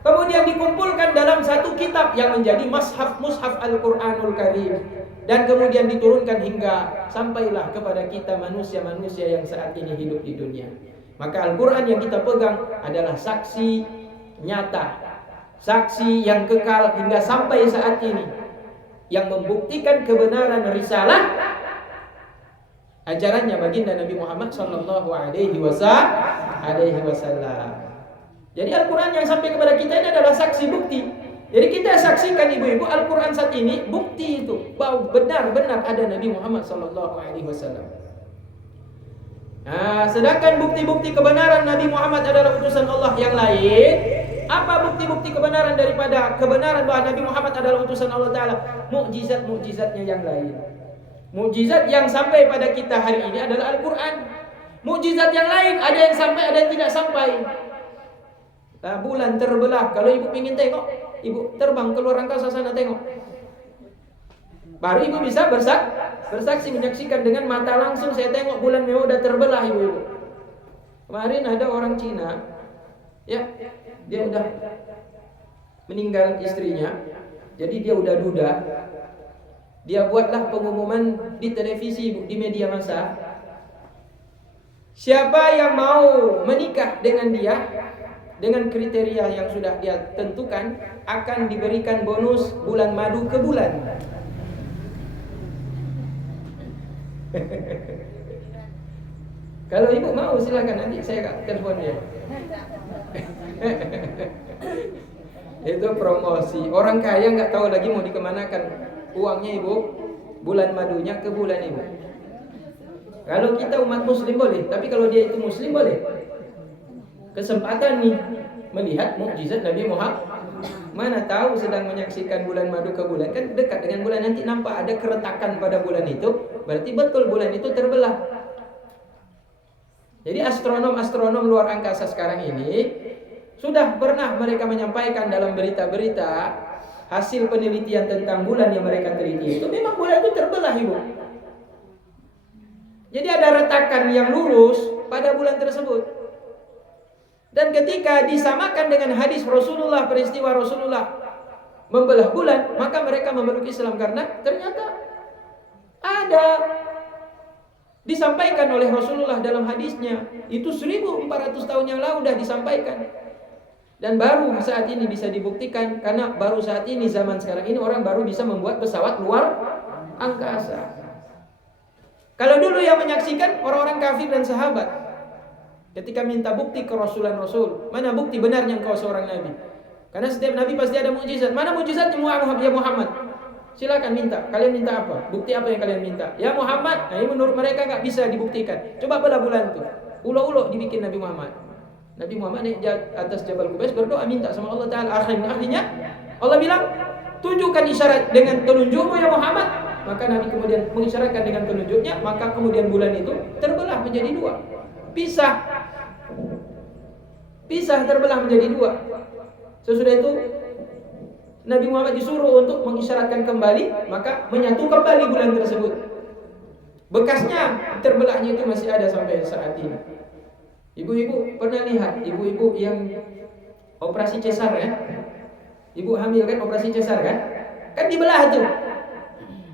Kemudian dikumpulkan dalam satu kitab yang menjadi mushaf Al-Qur'anul Karim. Dan kemudian diturunkan hingga sampailah kepada kita manusia-manusia yang saat ini hidup di dunia. Maka Al-Quran yang kita pegang adalah saksi nyata, saksi yang kekal hingga sampai saat ini, yang membuktikan kebenaran risalah ajarannya baginda Nabi Muhammad sallallahu alaihi wasallam. Jadi Al-Quran yang sampai kepada kita ini adalah saksi bukti. Jadi kita saksikan ibu-ibu, Al-Quran saat ini bukti itu bahwa benar-benar ada Nabi Muhammad sallallahu alaihi wasallam. Nah, sedangkan bukti-bukti kebenaran Nabi Muhammad adalah utusan Allah yang lain. Apa bukti-bukti kebenaran daripada kebenaran bahwa Nabi Muhammad adalah utusan Allah Ta'ala? Mukjizat-mukjizatnya yang lain. Mukjizat yang sampai pada kita hari ini adalah Al-Quran. Mukjizat yang lain ada yang sampai, ada yang tidak sampai. Nah, bulan terbelah. Kalau ibu ingin tengok, ibu terbang keluar angkasa sana tengok. Baru ibu bisa bersaksi menyaksikan dengan mata langsung. Saya tengok bulan memang udah terbelah ibu-ibu. Kemarin ada orang Cina, ya, dia udah meninggal istrinya, jadi dia udah duda. Dia buatlah pengumuman di televisi, ibu, di media massa. Siapa yang mau menikah dengan dia dengan kriteria yang sudah dia tentukan akan diberikan bonus bulan madu ke bulan. Kalau ibu mau silakan, nanti saya telepon dia. Itu promosi. Orang kaya nggak tahu lagi mau dikemanakan uangnya ibu. Bulan madunya ke bulan ibu. Kalau kita umat muslim boleh, tapi kalau dia itu muslim boleh. Kesempatan nih melihat mukjizat Nabi Muhammad. Mana tahu sedang menyaksikan bulan madu ke bulan, kan dekat dengan bulan, nanti nampak ada keretakan pada bulan itu, berarti betul bulan itu terbelah. Jadi astronom luar angkasa sekarang ini sudah pernah mereka menyampaikan dalam berita-berita hasil penelitian tentang bulan yang mereka teliti, itu memang bulan itu terbelah ibu. Jadi ada retakan yang lurus pada bulan tersebut. Dan ketika disamakan dengan hadis Rasulullah, peristiwa Rasulullah membelah bulan, maka mereka memeluk Islam karena ternyata ada disampaikan oleh Rasulullah dalam hadisnya. Itu 1400 tahun yang lalu sudah disampaikan. Dan baru saat ini bisa dibuktikan, karena baru saat ini zaman sekarang ini orang baru bisa membuat pesawat luar angkasa. Kalau dulu yang menyaksikan orang-orang kafir dan sahabat, ketika minta bukti ke Rasul, mana bukti benarnya engkau seorang nabi? Karena setiap nabi pasti ada mukjizat. Mana mukjizatnya ya Muhammad? Silakan minta. Kalian minta apa? Bukti apa yang kalian minta? Ya Muhammad. Nah, ini menurut mereka nggak bisa dibuktikan. Coba belah bulan itu. Ulo-ulo dibikin Nabi Muhammad. Nabi Muhammad naik atas Jabal Qubais berdoa minta sama Allah Ta'ala. Akhirnya Allah bilang, tunjukkan isyarat dengan telunjukmu ya Muhammad. Maka Nabi kemudian mengisyaratkan dengan telunjuknya. Maka kemudian bulan itu terbelah menjadi dua. Pisah terbelah menjadi dua. Sesudah itu Nabi Muhammad disuruh untuk mengisyaratkan kembali, maka menyatu kembali bulan tersebut. Bekasnya terbelahnya itu masih ada sampai saat ini. Ibu-ibu pernah lihat ibu-ibu yang operasi cesar ya? Ibu hamil kan, operasi cesar kan? Kan dibelah tuh.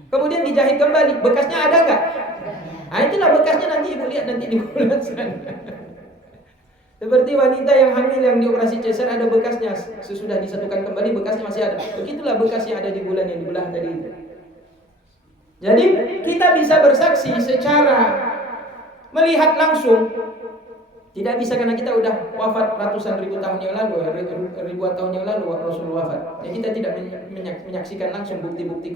Kemudian dijahit kembali. Bekasnya ada enggak? Nah, itulah bekasnya, nanti ibu lihat nanti di bulan sana. Seperti wanita yang hamil yang dioperasi cesar ada bekasnya, sesudah disatukan kembali bekasnya masih ada. Begitulah bekas yang ada di bulan yang dibelah tadi itu. Jadi kita bisa bersaksi secara melihat langsung. Tidak bisa karena kita udah wafat ratusan ribu tahun yang lalu, ribuan tahun yang lalu Rasulullah wafat. Jadi kita tidak menyaksikan langsung bukti-bukti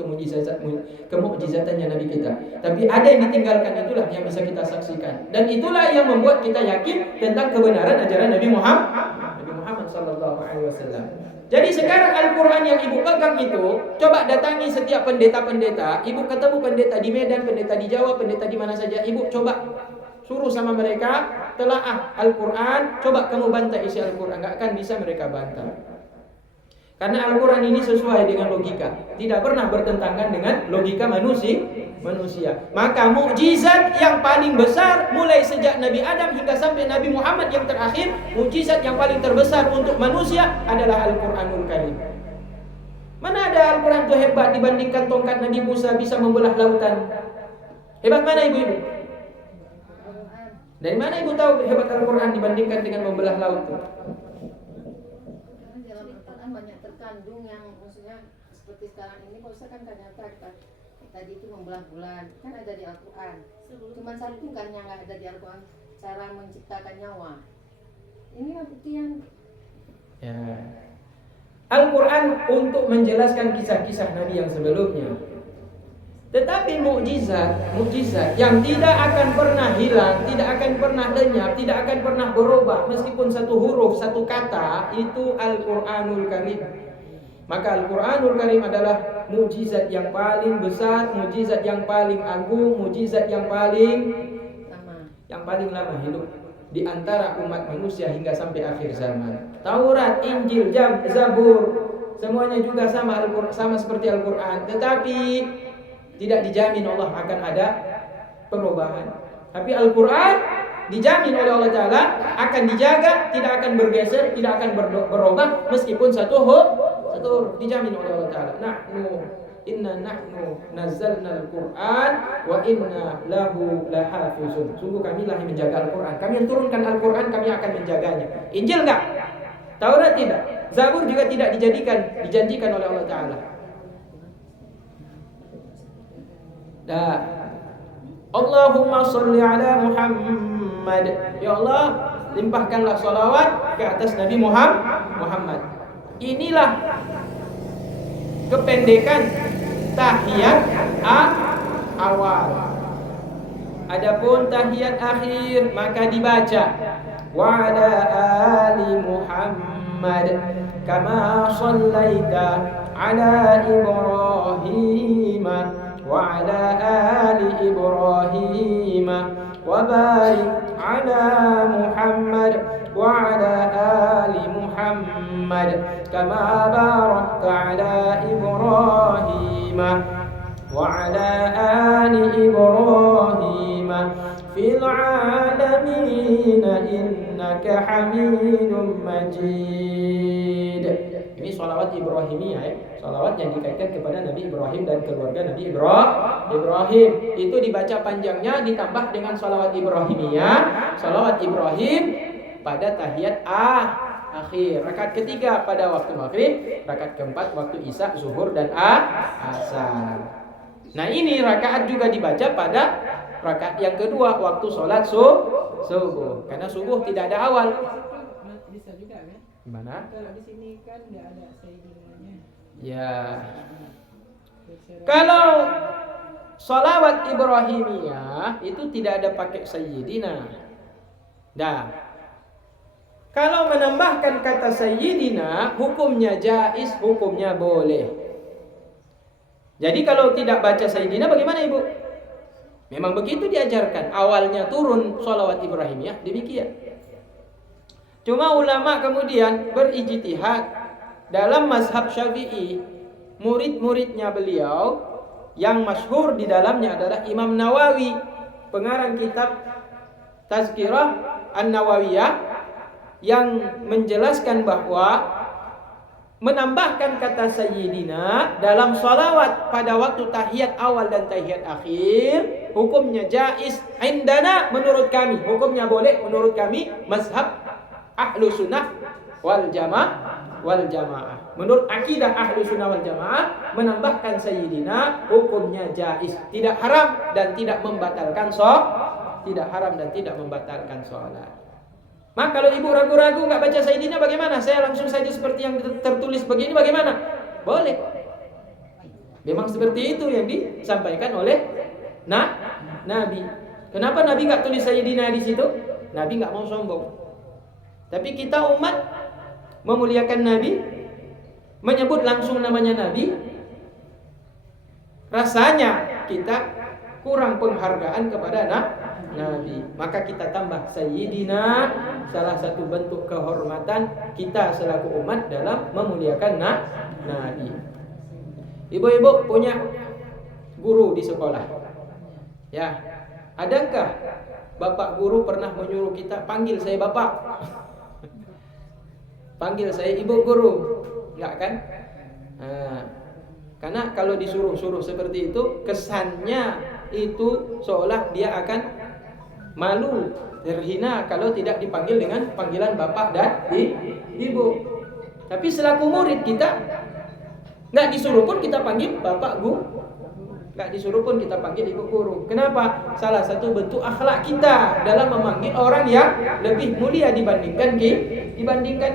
kemukjizatannya Nabi kita. Tapi ada yang ditinggalkan, itulah yang bisa kita saksikan. Dan itulah yang membuat kita yakin tentang kebenaran ajaran Nabi Muhammad sallallahu alaihi wasallam. Jadi sekarang Al-Quran yang ibu pegang itu, coba datangi setiap pendeta-pendeta. Ibu ketemu pendeta di Medan, pendeta di Jawa, pendeta di mana saja. Ibu coba suruh sama mereka, telaah Al-Quran, coba kamu bantah isi Al-Quran. Gak akan bisa mereka bantah. Karena Al-Quran ini sesuai dengan logika, tidak pernah bertentangan dengan logika manusia. Maka mukjizat yang paling besar mulai sejak Nabi Adam hingga sampai Nabi Muhammad yang terakhir, mukjizat yang paling terbesar untuk manusia adalah Al-Quranul Karim. Mana ada Al-Quran itu hebat dibandingkan tongkat Nabi Musa bisa membelah lautan? Hebat mana ibu-ibu? Dari mana ibu tahu hebat Al-Quran dibandingkan dengan membelah laut? Banyak terkandung yang maksudnya seperti sekarang ini kalau kan ternyata tadi itu membelah bulan kan ada di Al-Quran, cuman satu kan yang nggak ada di Al-Quran, cara menciptakan nyawa. Ini bukti yang ya. Al-Quran untuk menjelaskan kisah-kisah Nabi yang sebelumnya. Tetapi mukjizat yang tidak akan pernah hilang, tidak akan pernah lenyap, tidak akan pernah berubah meskipun satu huruf, satu kata, itu Al-Quranul Karim. Maka Al-Quranul Karim adalah mukjizat yang paling besar, mukjizat yang paling agung, mukjizat yang paling lama hidup di antara umat manusia hingga sampai akhir zaman. Taurat, Injil, Zabur, semuanya juga sama seperti Al-Quran, tetapi tidak dijamin Allah akan ada perubahan. Tapi Al-Quran dijamin oleh Allah Ta'ala akan dijaga, tidak akan bergeser, tidak akan berubah meskipun satu huruf dijamin oleh Allah Ta'ala. Inna nahnu nazzalna al-Quran wa inna lahu lahafizun. Sungguh kamilah yang menjaga Al-Quran. Kami yang turunkan Al-Quran, kami akan menjaganya. Injil enggak? Taurat tidak? Zabur juga tidak dijanjikan oleh Allah Ta'ala. Allahumma salli ala Muhammad. Ya Allah, limpahkanlah salawat ke atas Nabi Muhammad. Inilah kependekan tahiyat awal. Adapun tahiyat akhir maka dibaca wa ala ali Muhammad kama sallaita ala Ibrahim وعلى آل إبراهيم وبارك على محمد وعلى آل محمد كما باركت على إبراهيم وعلى آل إبراهيم في العالمين إنك حميد مجيد. Ini sholawat Ibrahimiyah ya. Sholawat yang dikaitkan kepada Nabi Ibrahim dan keluarga Nabi Ibrahim. Itu dibaca panjangnya ditambah dengan sholawat Ibrahimiyah. Sholawat Ibrahim pada tahiyat akhir. Rakaat ketiga pada waktu maghrib. Rakaat keempat waktu isya, zuhur dan asar. Nah ini rakaat juga dibaca pada rakaat yang kedua waktu sholat subuh. Karena subuh tidak ada awal. Bisa juga kan? Gimana? Kalau di sini kan nggak ada sayyidinanya. Ya. Kalau sholawat Ibrahimiyah itu tidak ada pakai sayyidina. Dah. Kalau menambahkan kata sayyidina, hukumnya jaiz, hukumnya boleh. Jadi kalau tidak baca sayyidina bagaimana ibu? Memang begitu diajarkan. Awalnya turun sholawat Ibrahimiyah demikian. Cuma ulama kemudian berijtihad dalam mazhab Syafi'i, murid-muridnya beliau yang masyhur di dalamnya adalah Imam Nawawi, pengarang kitab Tazkirah An-Nawawiyah, yang menjelaskan bahwa menambahkan kata sayyidina dalam sholawat pada waktu tahiyat awal dan tahiyat akhir hukumnya jaiz indana, menurut kami hukumnya boleh, menurut kami mazhab Ahlu Sunnah wal Jamaah. Menurut akidah Ahlu Sunnah wal Jamaah, menambahkan sayyidina hukumnya jaiz, tidak haram dan tidak membatalkan sholat. Maka kalau ibu ragu-ragu nggak baca sayyidina bagaimana? Saya langsung saja seperti yang tertulis begini bagaimana? Boleh. Memang seperti itu yang disampaikan oleh Nabi. Kenapa Nabi nggak tulis sayyidina di situ? Nabi nggak mau sombong. Tapi kita umat memuliakan Nabi, menyebut langsung namanya Nabi. Rasanya kita kurang penghargaan kepada Nabi. Maka kita tambah Sayyidina, salah satu bentuk kehormatan kita selaku umat dalam memuliakan Nabi. Ibu-ibu punya guru di sekolah. Ya, adakah bapak guru pernah menyuruh kita panggil saya bapak? Panggil saya ibu guru? Enggak kan? Karena kalau disuruh-suruh seperti itu, kesannya itu seolah dia akan malu, terhina kalau tidak dipanggil dengan panggilan bapak dan ibu. Tapi selaku murid kita, nggak disuruh pun kita panggil bapak guru, nggak disuruh pun kita panggil ibu guru. Kenapa? Salah satu bentuk akhlak kita dalam memanggil orang yang lebih mulia dibandingkan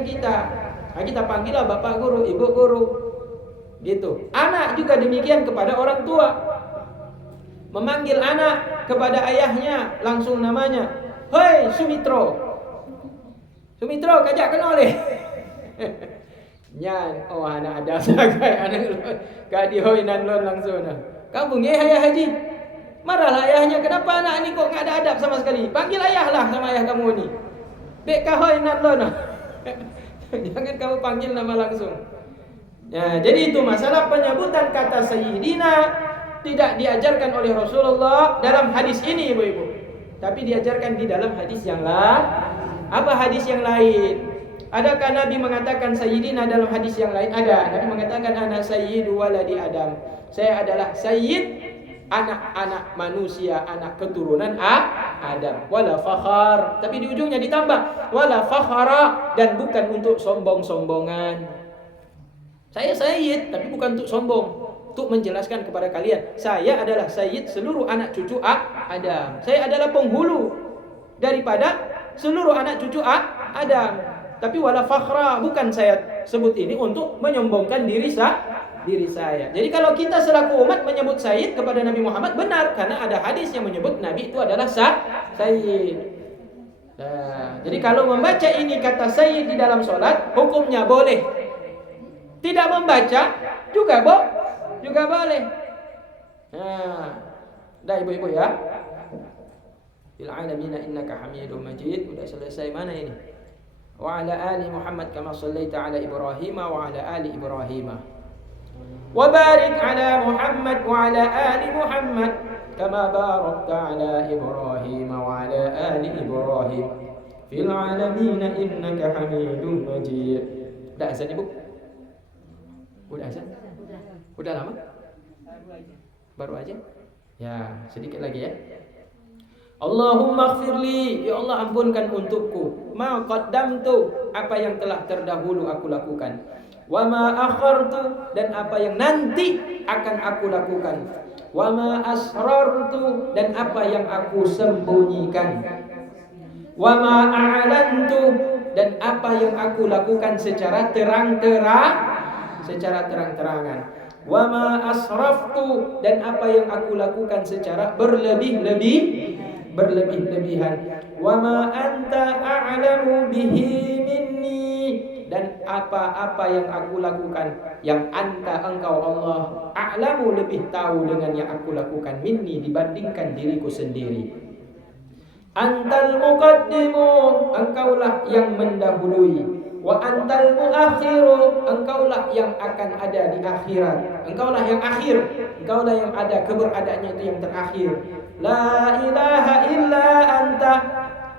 kita. Nah, kita panggillah bapak guru, ibu guru. Gitu. Anak juga demikian kepada orang tua. Memanggil anak kepada ayahnya langsung namanya, "Hei Sumitro. Sumitro kajak kenal deh." Nyan, oh anak ada sagai anak gak dihoinan lon langsung nah. Kamu nge ayah haji. Marahlah ayahnya, kenapa anak ini kok enggak ada adab sama sekali? Panggil ayah lah sama ayah kamu ini. Bek kahoinan lon. Jangan kamu panggil nama langsung. Ya, jadi itu masalah penyebutan kata Sayyidina tidak diajarkan oleh Rasulullah dalam hadis ini, ibu-ibu. Tapi diajarkan di dalam hadis yang lain. Apa hadis yang lain? Adakah Nabi mengatakan Sayyidina dalam hadis yang lain? Ada. Nabi mengatakan ana sayyidu waladi Adam. Saya adalah sayyid anak-anak manusia, anak keturunan Adam. Wala fakhar. Tapi di ujungnya ditambah wala fakhara, dan bukan untuk sombong-sombongan. Saya sayyid, tapi bukan untuk sombong. Untuk menjelaskan kepada kalian, saya adalah sayyid seluruh anak cucu Adam. Saya adalah penghulu daripada seluruh anak cucu Adam. Tapi wala fakhra, bukan saya sebut ini untuk menyombongkan diri saya. Jadi kalau kita selaku umat menyebut sayyid kepada Nabi Muhammad, benar. Karena ada hadis yang menyebut Nabi itu adalah sayyid. Nah, jadi kalau membaca ini kata sayyid di dalam sholat, hukumnya boleh. Tidak membaca juga boleh. Nah, dah ibu-ibu ya. Bil alamina innaka Hamidum Majid. Sudah selesai mana ini? Wa ala ali Muhammad kama shallaita ala Ibrahim wa ala ali Ibrahim. Wa barik ala Muhammad wa ala ali Muhammad kama barakta ala Ibrahim wa ala ali Ibrahim fil alamina innaka Hamidum Majid. Dah azan ibu? Udah azan? Udah lama? Baru aja? Ya, sedikit lagi ya. Allahumma ighfirli, ya Allah ampunkan untukku ma qaddamtu, apa yang telah terdahulu aku lakukan, wa ma akhartu, dan apa yang nanti akan aku lakukan, wa ma asrartu, dan apa yang aku sembunyikan, wa ma a'lantu, dan apa yang aku lakukan secara terang-terangan, wa ma asraftu, dan apa yang aku lakukan secara berlebih-lebihan, wa ma anta a'lamu bihi minni, dan apa-apa yang aku lakukan yang engkau Allah a'lamu lebih tahu dengan yang aku lakukan minni dibandingkan diriku sendiri. Antal muqaddimu, engkaulah yang mendahului. Wa antal muakhiru, engkaulah yang akan ada di akhirat. Engkaulah yang akhir, engkaulah yang ada, keberadaannya itu yang terakhir. La ilaha illa anta,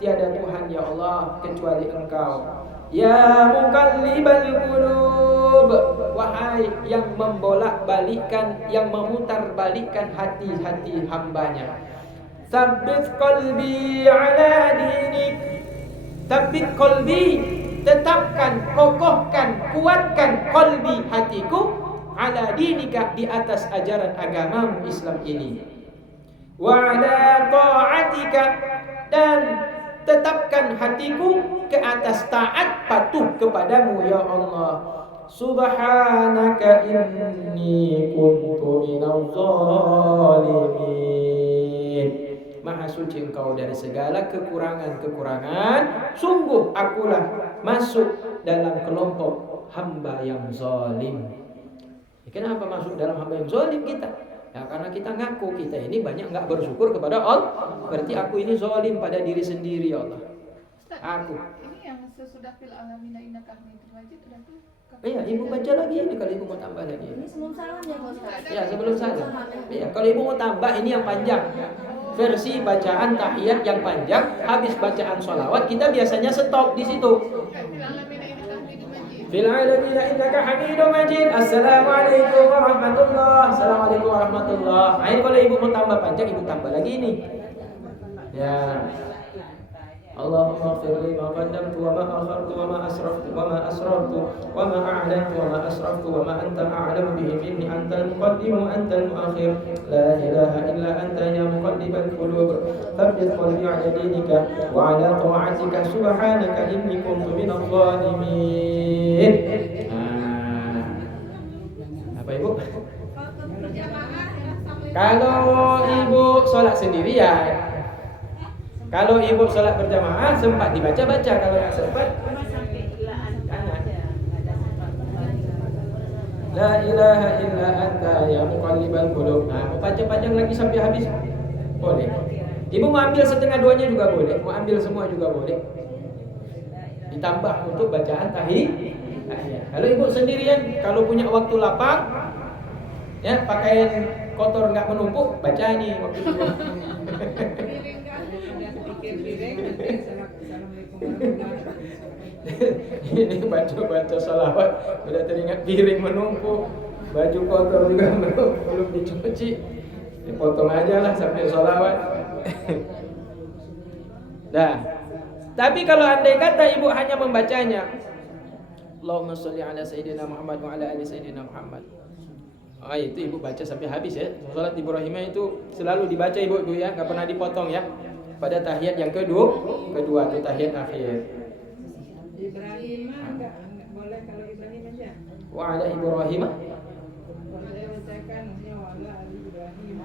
tiada Tuhan ya Allah kecuali Engkau. Ya muqallibal qulub, wahai yang membolak-balikkan, yang memutarbalikkan hati-hati hambanya. Tsabbit qalbi ala dinik, tsabbit qalbi, tetapkan, kokohkan, kuatkan qalbi, hatiku, ala dinika, di atas ajaran agamamu Islam ini. Wa ala ta'atika, dan tetapkan hatiku ke atas taat patuh kepadamu ya Allah. Subhanaka inni kuntu minadh dhalimin. Maha suci Engkau dari segala kekurangan-kekurangan. Sungguh akulah masuk dalam kelompok hamba yang zalim. Kenapa masuk dalam hamba yang zalim kita? Ya, karena kita ngaku kita ini banyak nggak bersyukur kepada Allah, berarti aku ini zalim pada diri sendiri ya Allah. Ustaz, Aku. ini yang sesudah fil alamina innaka hamidum majid udah tuh. Iya, ibu baca lagi ini kalau ibu mau tambah lagi. Ini sebelum salam ya Pak Ustaz? Ya, sebelum salam. Iya, kalau ibu mau tambah ini yang panjang. Versi bacaan tahiyat yang panjang, habis bacaan sholawat kita biasanya stop di situ. Fil alamina innaka hamidum majid. Fil alamin innaka Hamidum Majid. Assalamualaikum warahmatullahi. Assalamualaikum warahmatullahi. Ayo kalau ibu mau tambah panjang, ibu tambah lagi ini. Ya. Allahumma ighfir li ma qaddamtu wa ma akhartu wa ma asraftu wa ma asrartu wa ma a'lantu wa ma asraftu wa ma anta a'lamu bihi minni antal muqaddim wa antal muakhir. La ilaha illa anta ya muqallibal qulub. Thabbit qalbi 'ala dinika wa 'ala ta'atika subhanaka inni kuntu minadh dhalimin. Apa ibu? Kalau ibu sholat sendirian, kalau ibu sholat berjamaah sempat dibaca-baca, kalau nggak sempat La ilaha illa anta ya muqallibal qulub. Nah, mau panjang lagi sampai habis boleh. Ibu mau ambil setengah duanya juga boleh, mau ambil semua juga boleh. Ditambah untuk bacaan tahiyat. Kalau ibu sendirian, kalau punya waktu lapang, ya pakaian kotor nggak menumpuk, baca nih waktu itu. Ini baca salawat udah teringat piring menumpuk, baju kotor juga belum dicuci, dipotong aja lah sampai salawat. Nah, tapi kalau andai kata ibu hanya membacanya, Allahumma sholli ala sayyidina Muhammad wa ala ali sayyidina Muhammad. Itu ibu baca sampai habis ya. Salat Ibrahimah itu selalu dibaca ibu ya, nggak pernah dipotong ya. Pada tahiyat yang kedua itu tahiyat akhir. Ibrahim enggak boleh kalau Ibrahim aja. Wa ala Ibrahim. Boleh bacakan wa ala ali Ibrahim.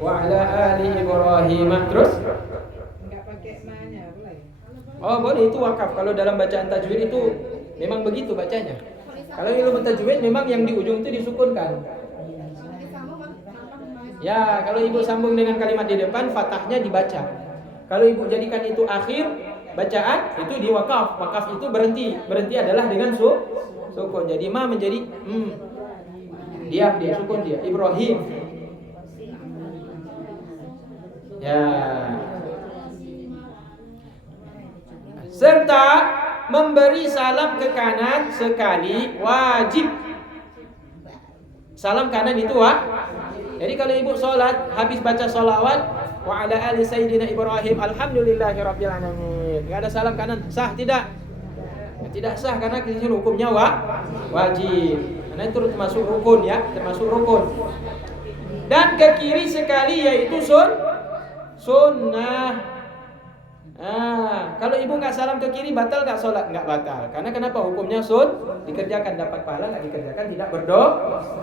Wa ala ali Ibrahim. Terus? Enggak pakai ma-nya boleh. Oh boleh, itu wakaf. Kalau dalam bacaan tajwid itu memang begitu bacanya. Kalau ilmu tajwid memang yang di ujung itu disukunkan. Ya, kalau ibu sambung dengan kalimat di depan, fathahnya dibaca. Kalau ibu jadikan itu akhir bacaan, itu di wakaf. Wakaf itu berhenti adalah dengan sukun. Jadi ma menjadi diam dia, sukun dia. Ibrahim. Ya. Serta memberi salam ke kanan sekali wajib. Salam kanan itu Jadi kalau ibu sholat habis baca sholawat wa ala ali sayyidina Ibrahim alhamdulillahirabbil alamin, enggak ada salam kanan, sah tidak? Tidak sah karena di sini hukumnya wajib. Karena itu termasuk rukun ya, termasuk rukun. Dan ke kiri sekali yaitu sunnah. Kalau ibu nggak salam ke kiri batal nggak sholat? Nggak batal. Karena kenapa? Hukumnya dikerjakan dapat pahala, nggak dikerjakan tidak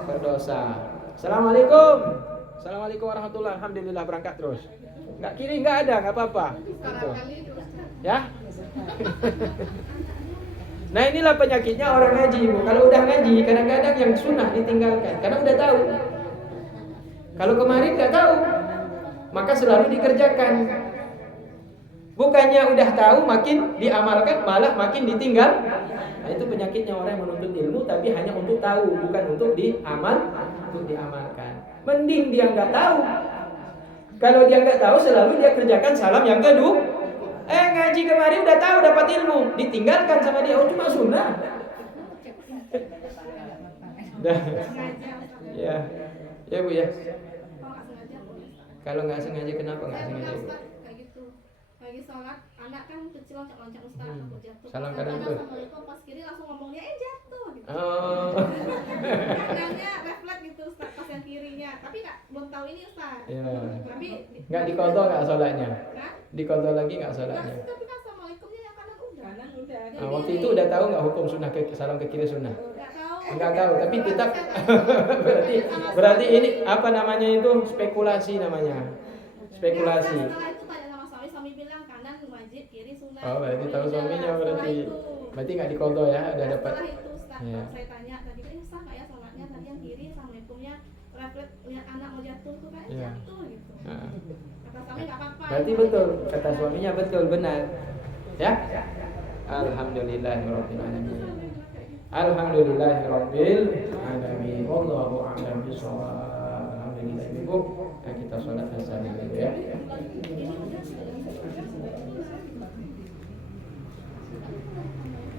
berdosa. Assalamualaikum. Assalamualaikum warahmatullahi. Alhamdulillah, berangkat terus. Nggak kiri nggak ada, nggak apa-apa. Gitu. Ya. Nah inilah penyakitnya orang ngaji ibu. Kalau udah ngaji kadang-kadang yang sunnah ditinggalkan karena udah tahu. Kalau kemarin nggak tahu, maka selalu dikerjakan. Bukannya udah tahu makin diamalkan, malah makin ditinggal. Nah, itu penyakitnya orang yang menuntut ilmu tapi hanya untuk tahu, bukan untuk diamalkan. Mending dia nggak tahu. Kalau dia nggak tahu, selalu dia kerjakan salam yang kedua. Ngaji kemarin udah tahu dapat ilmu, ditinggalkan sama dia. Oh cuma sunnah. Ya bu ya. Kalau nggak sengaja kenapa nggak sengaja bu? Lagi sholat, anak kan kecil loncat-loncat Ustaz, takut jatuh. Salam kanan tuh. Assalamualaikum, pas kiri langsung ngomongnya jatuh gitu. Oh. Kadangnya refleks gitu Ustaz, pas yang kirinya. Tapi belum tahu ini Ustaz. Ya. Tapi Nggak dikodok nggak sholatnya? Hah? Dikodok lagi nggak sholatnya? Tapi kan Assalamualaikumnya yang kanan udah. Kanan udah. Waktu itu udah tahu nggak hukum sunnah salam ke kiri sunnah? Enggak tahu. Enggak tahu, tapi tetap berarti ini apa namanya itu spekulasi namanya. Spekulasi. Setelah itu tanya sama suami bilang kanan wajib, kiri sunnah. Oh, berarti tahu suaminya berarti. Berarti nggak dikodok ya, udah dapat. Setelah itu Ustaz, Iya. saya tanya tadi kan sah nggak ya sholatnya tadi yang kiri Assalamualaikumnya refleks refleks lihat anak mau jatuh tuh kan Iya. jatuh gitu. Nah, Kata suami nggak apa-apa. berarti betul kata suaminya betul benar. Ya. Alhamdulillahirabbil alamin. Alhamdulillahirabbil alamin. Wallahu a'lam bishawab. Alhamdulillah Ibu. Nah, kita sholat asar dulu ya.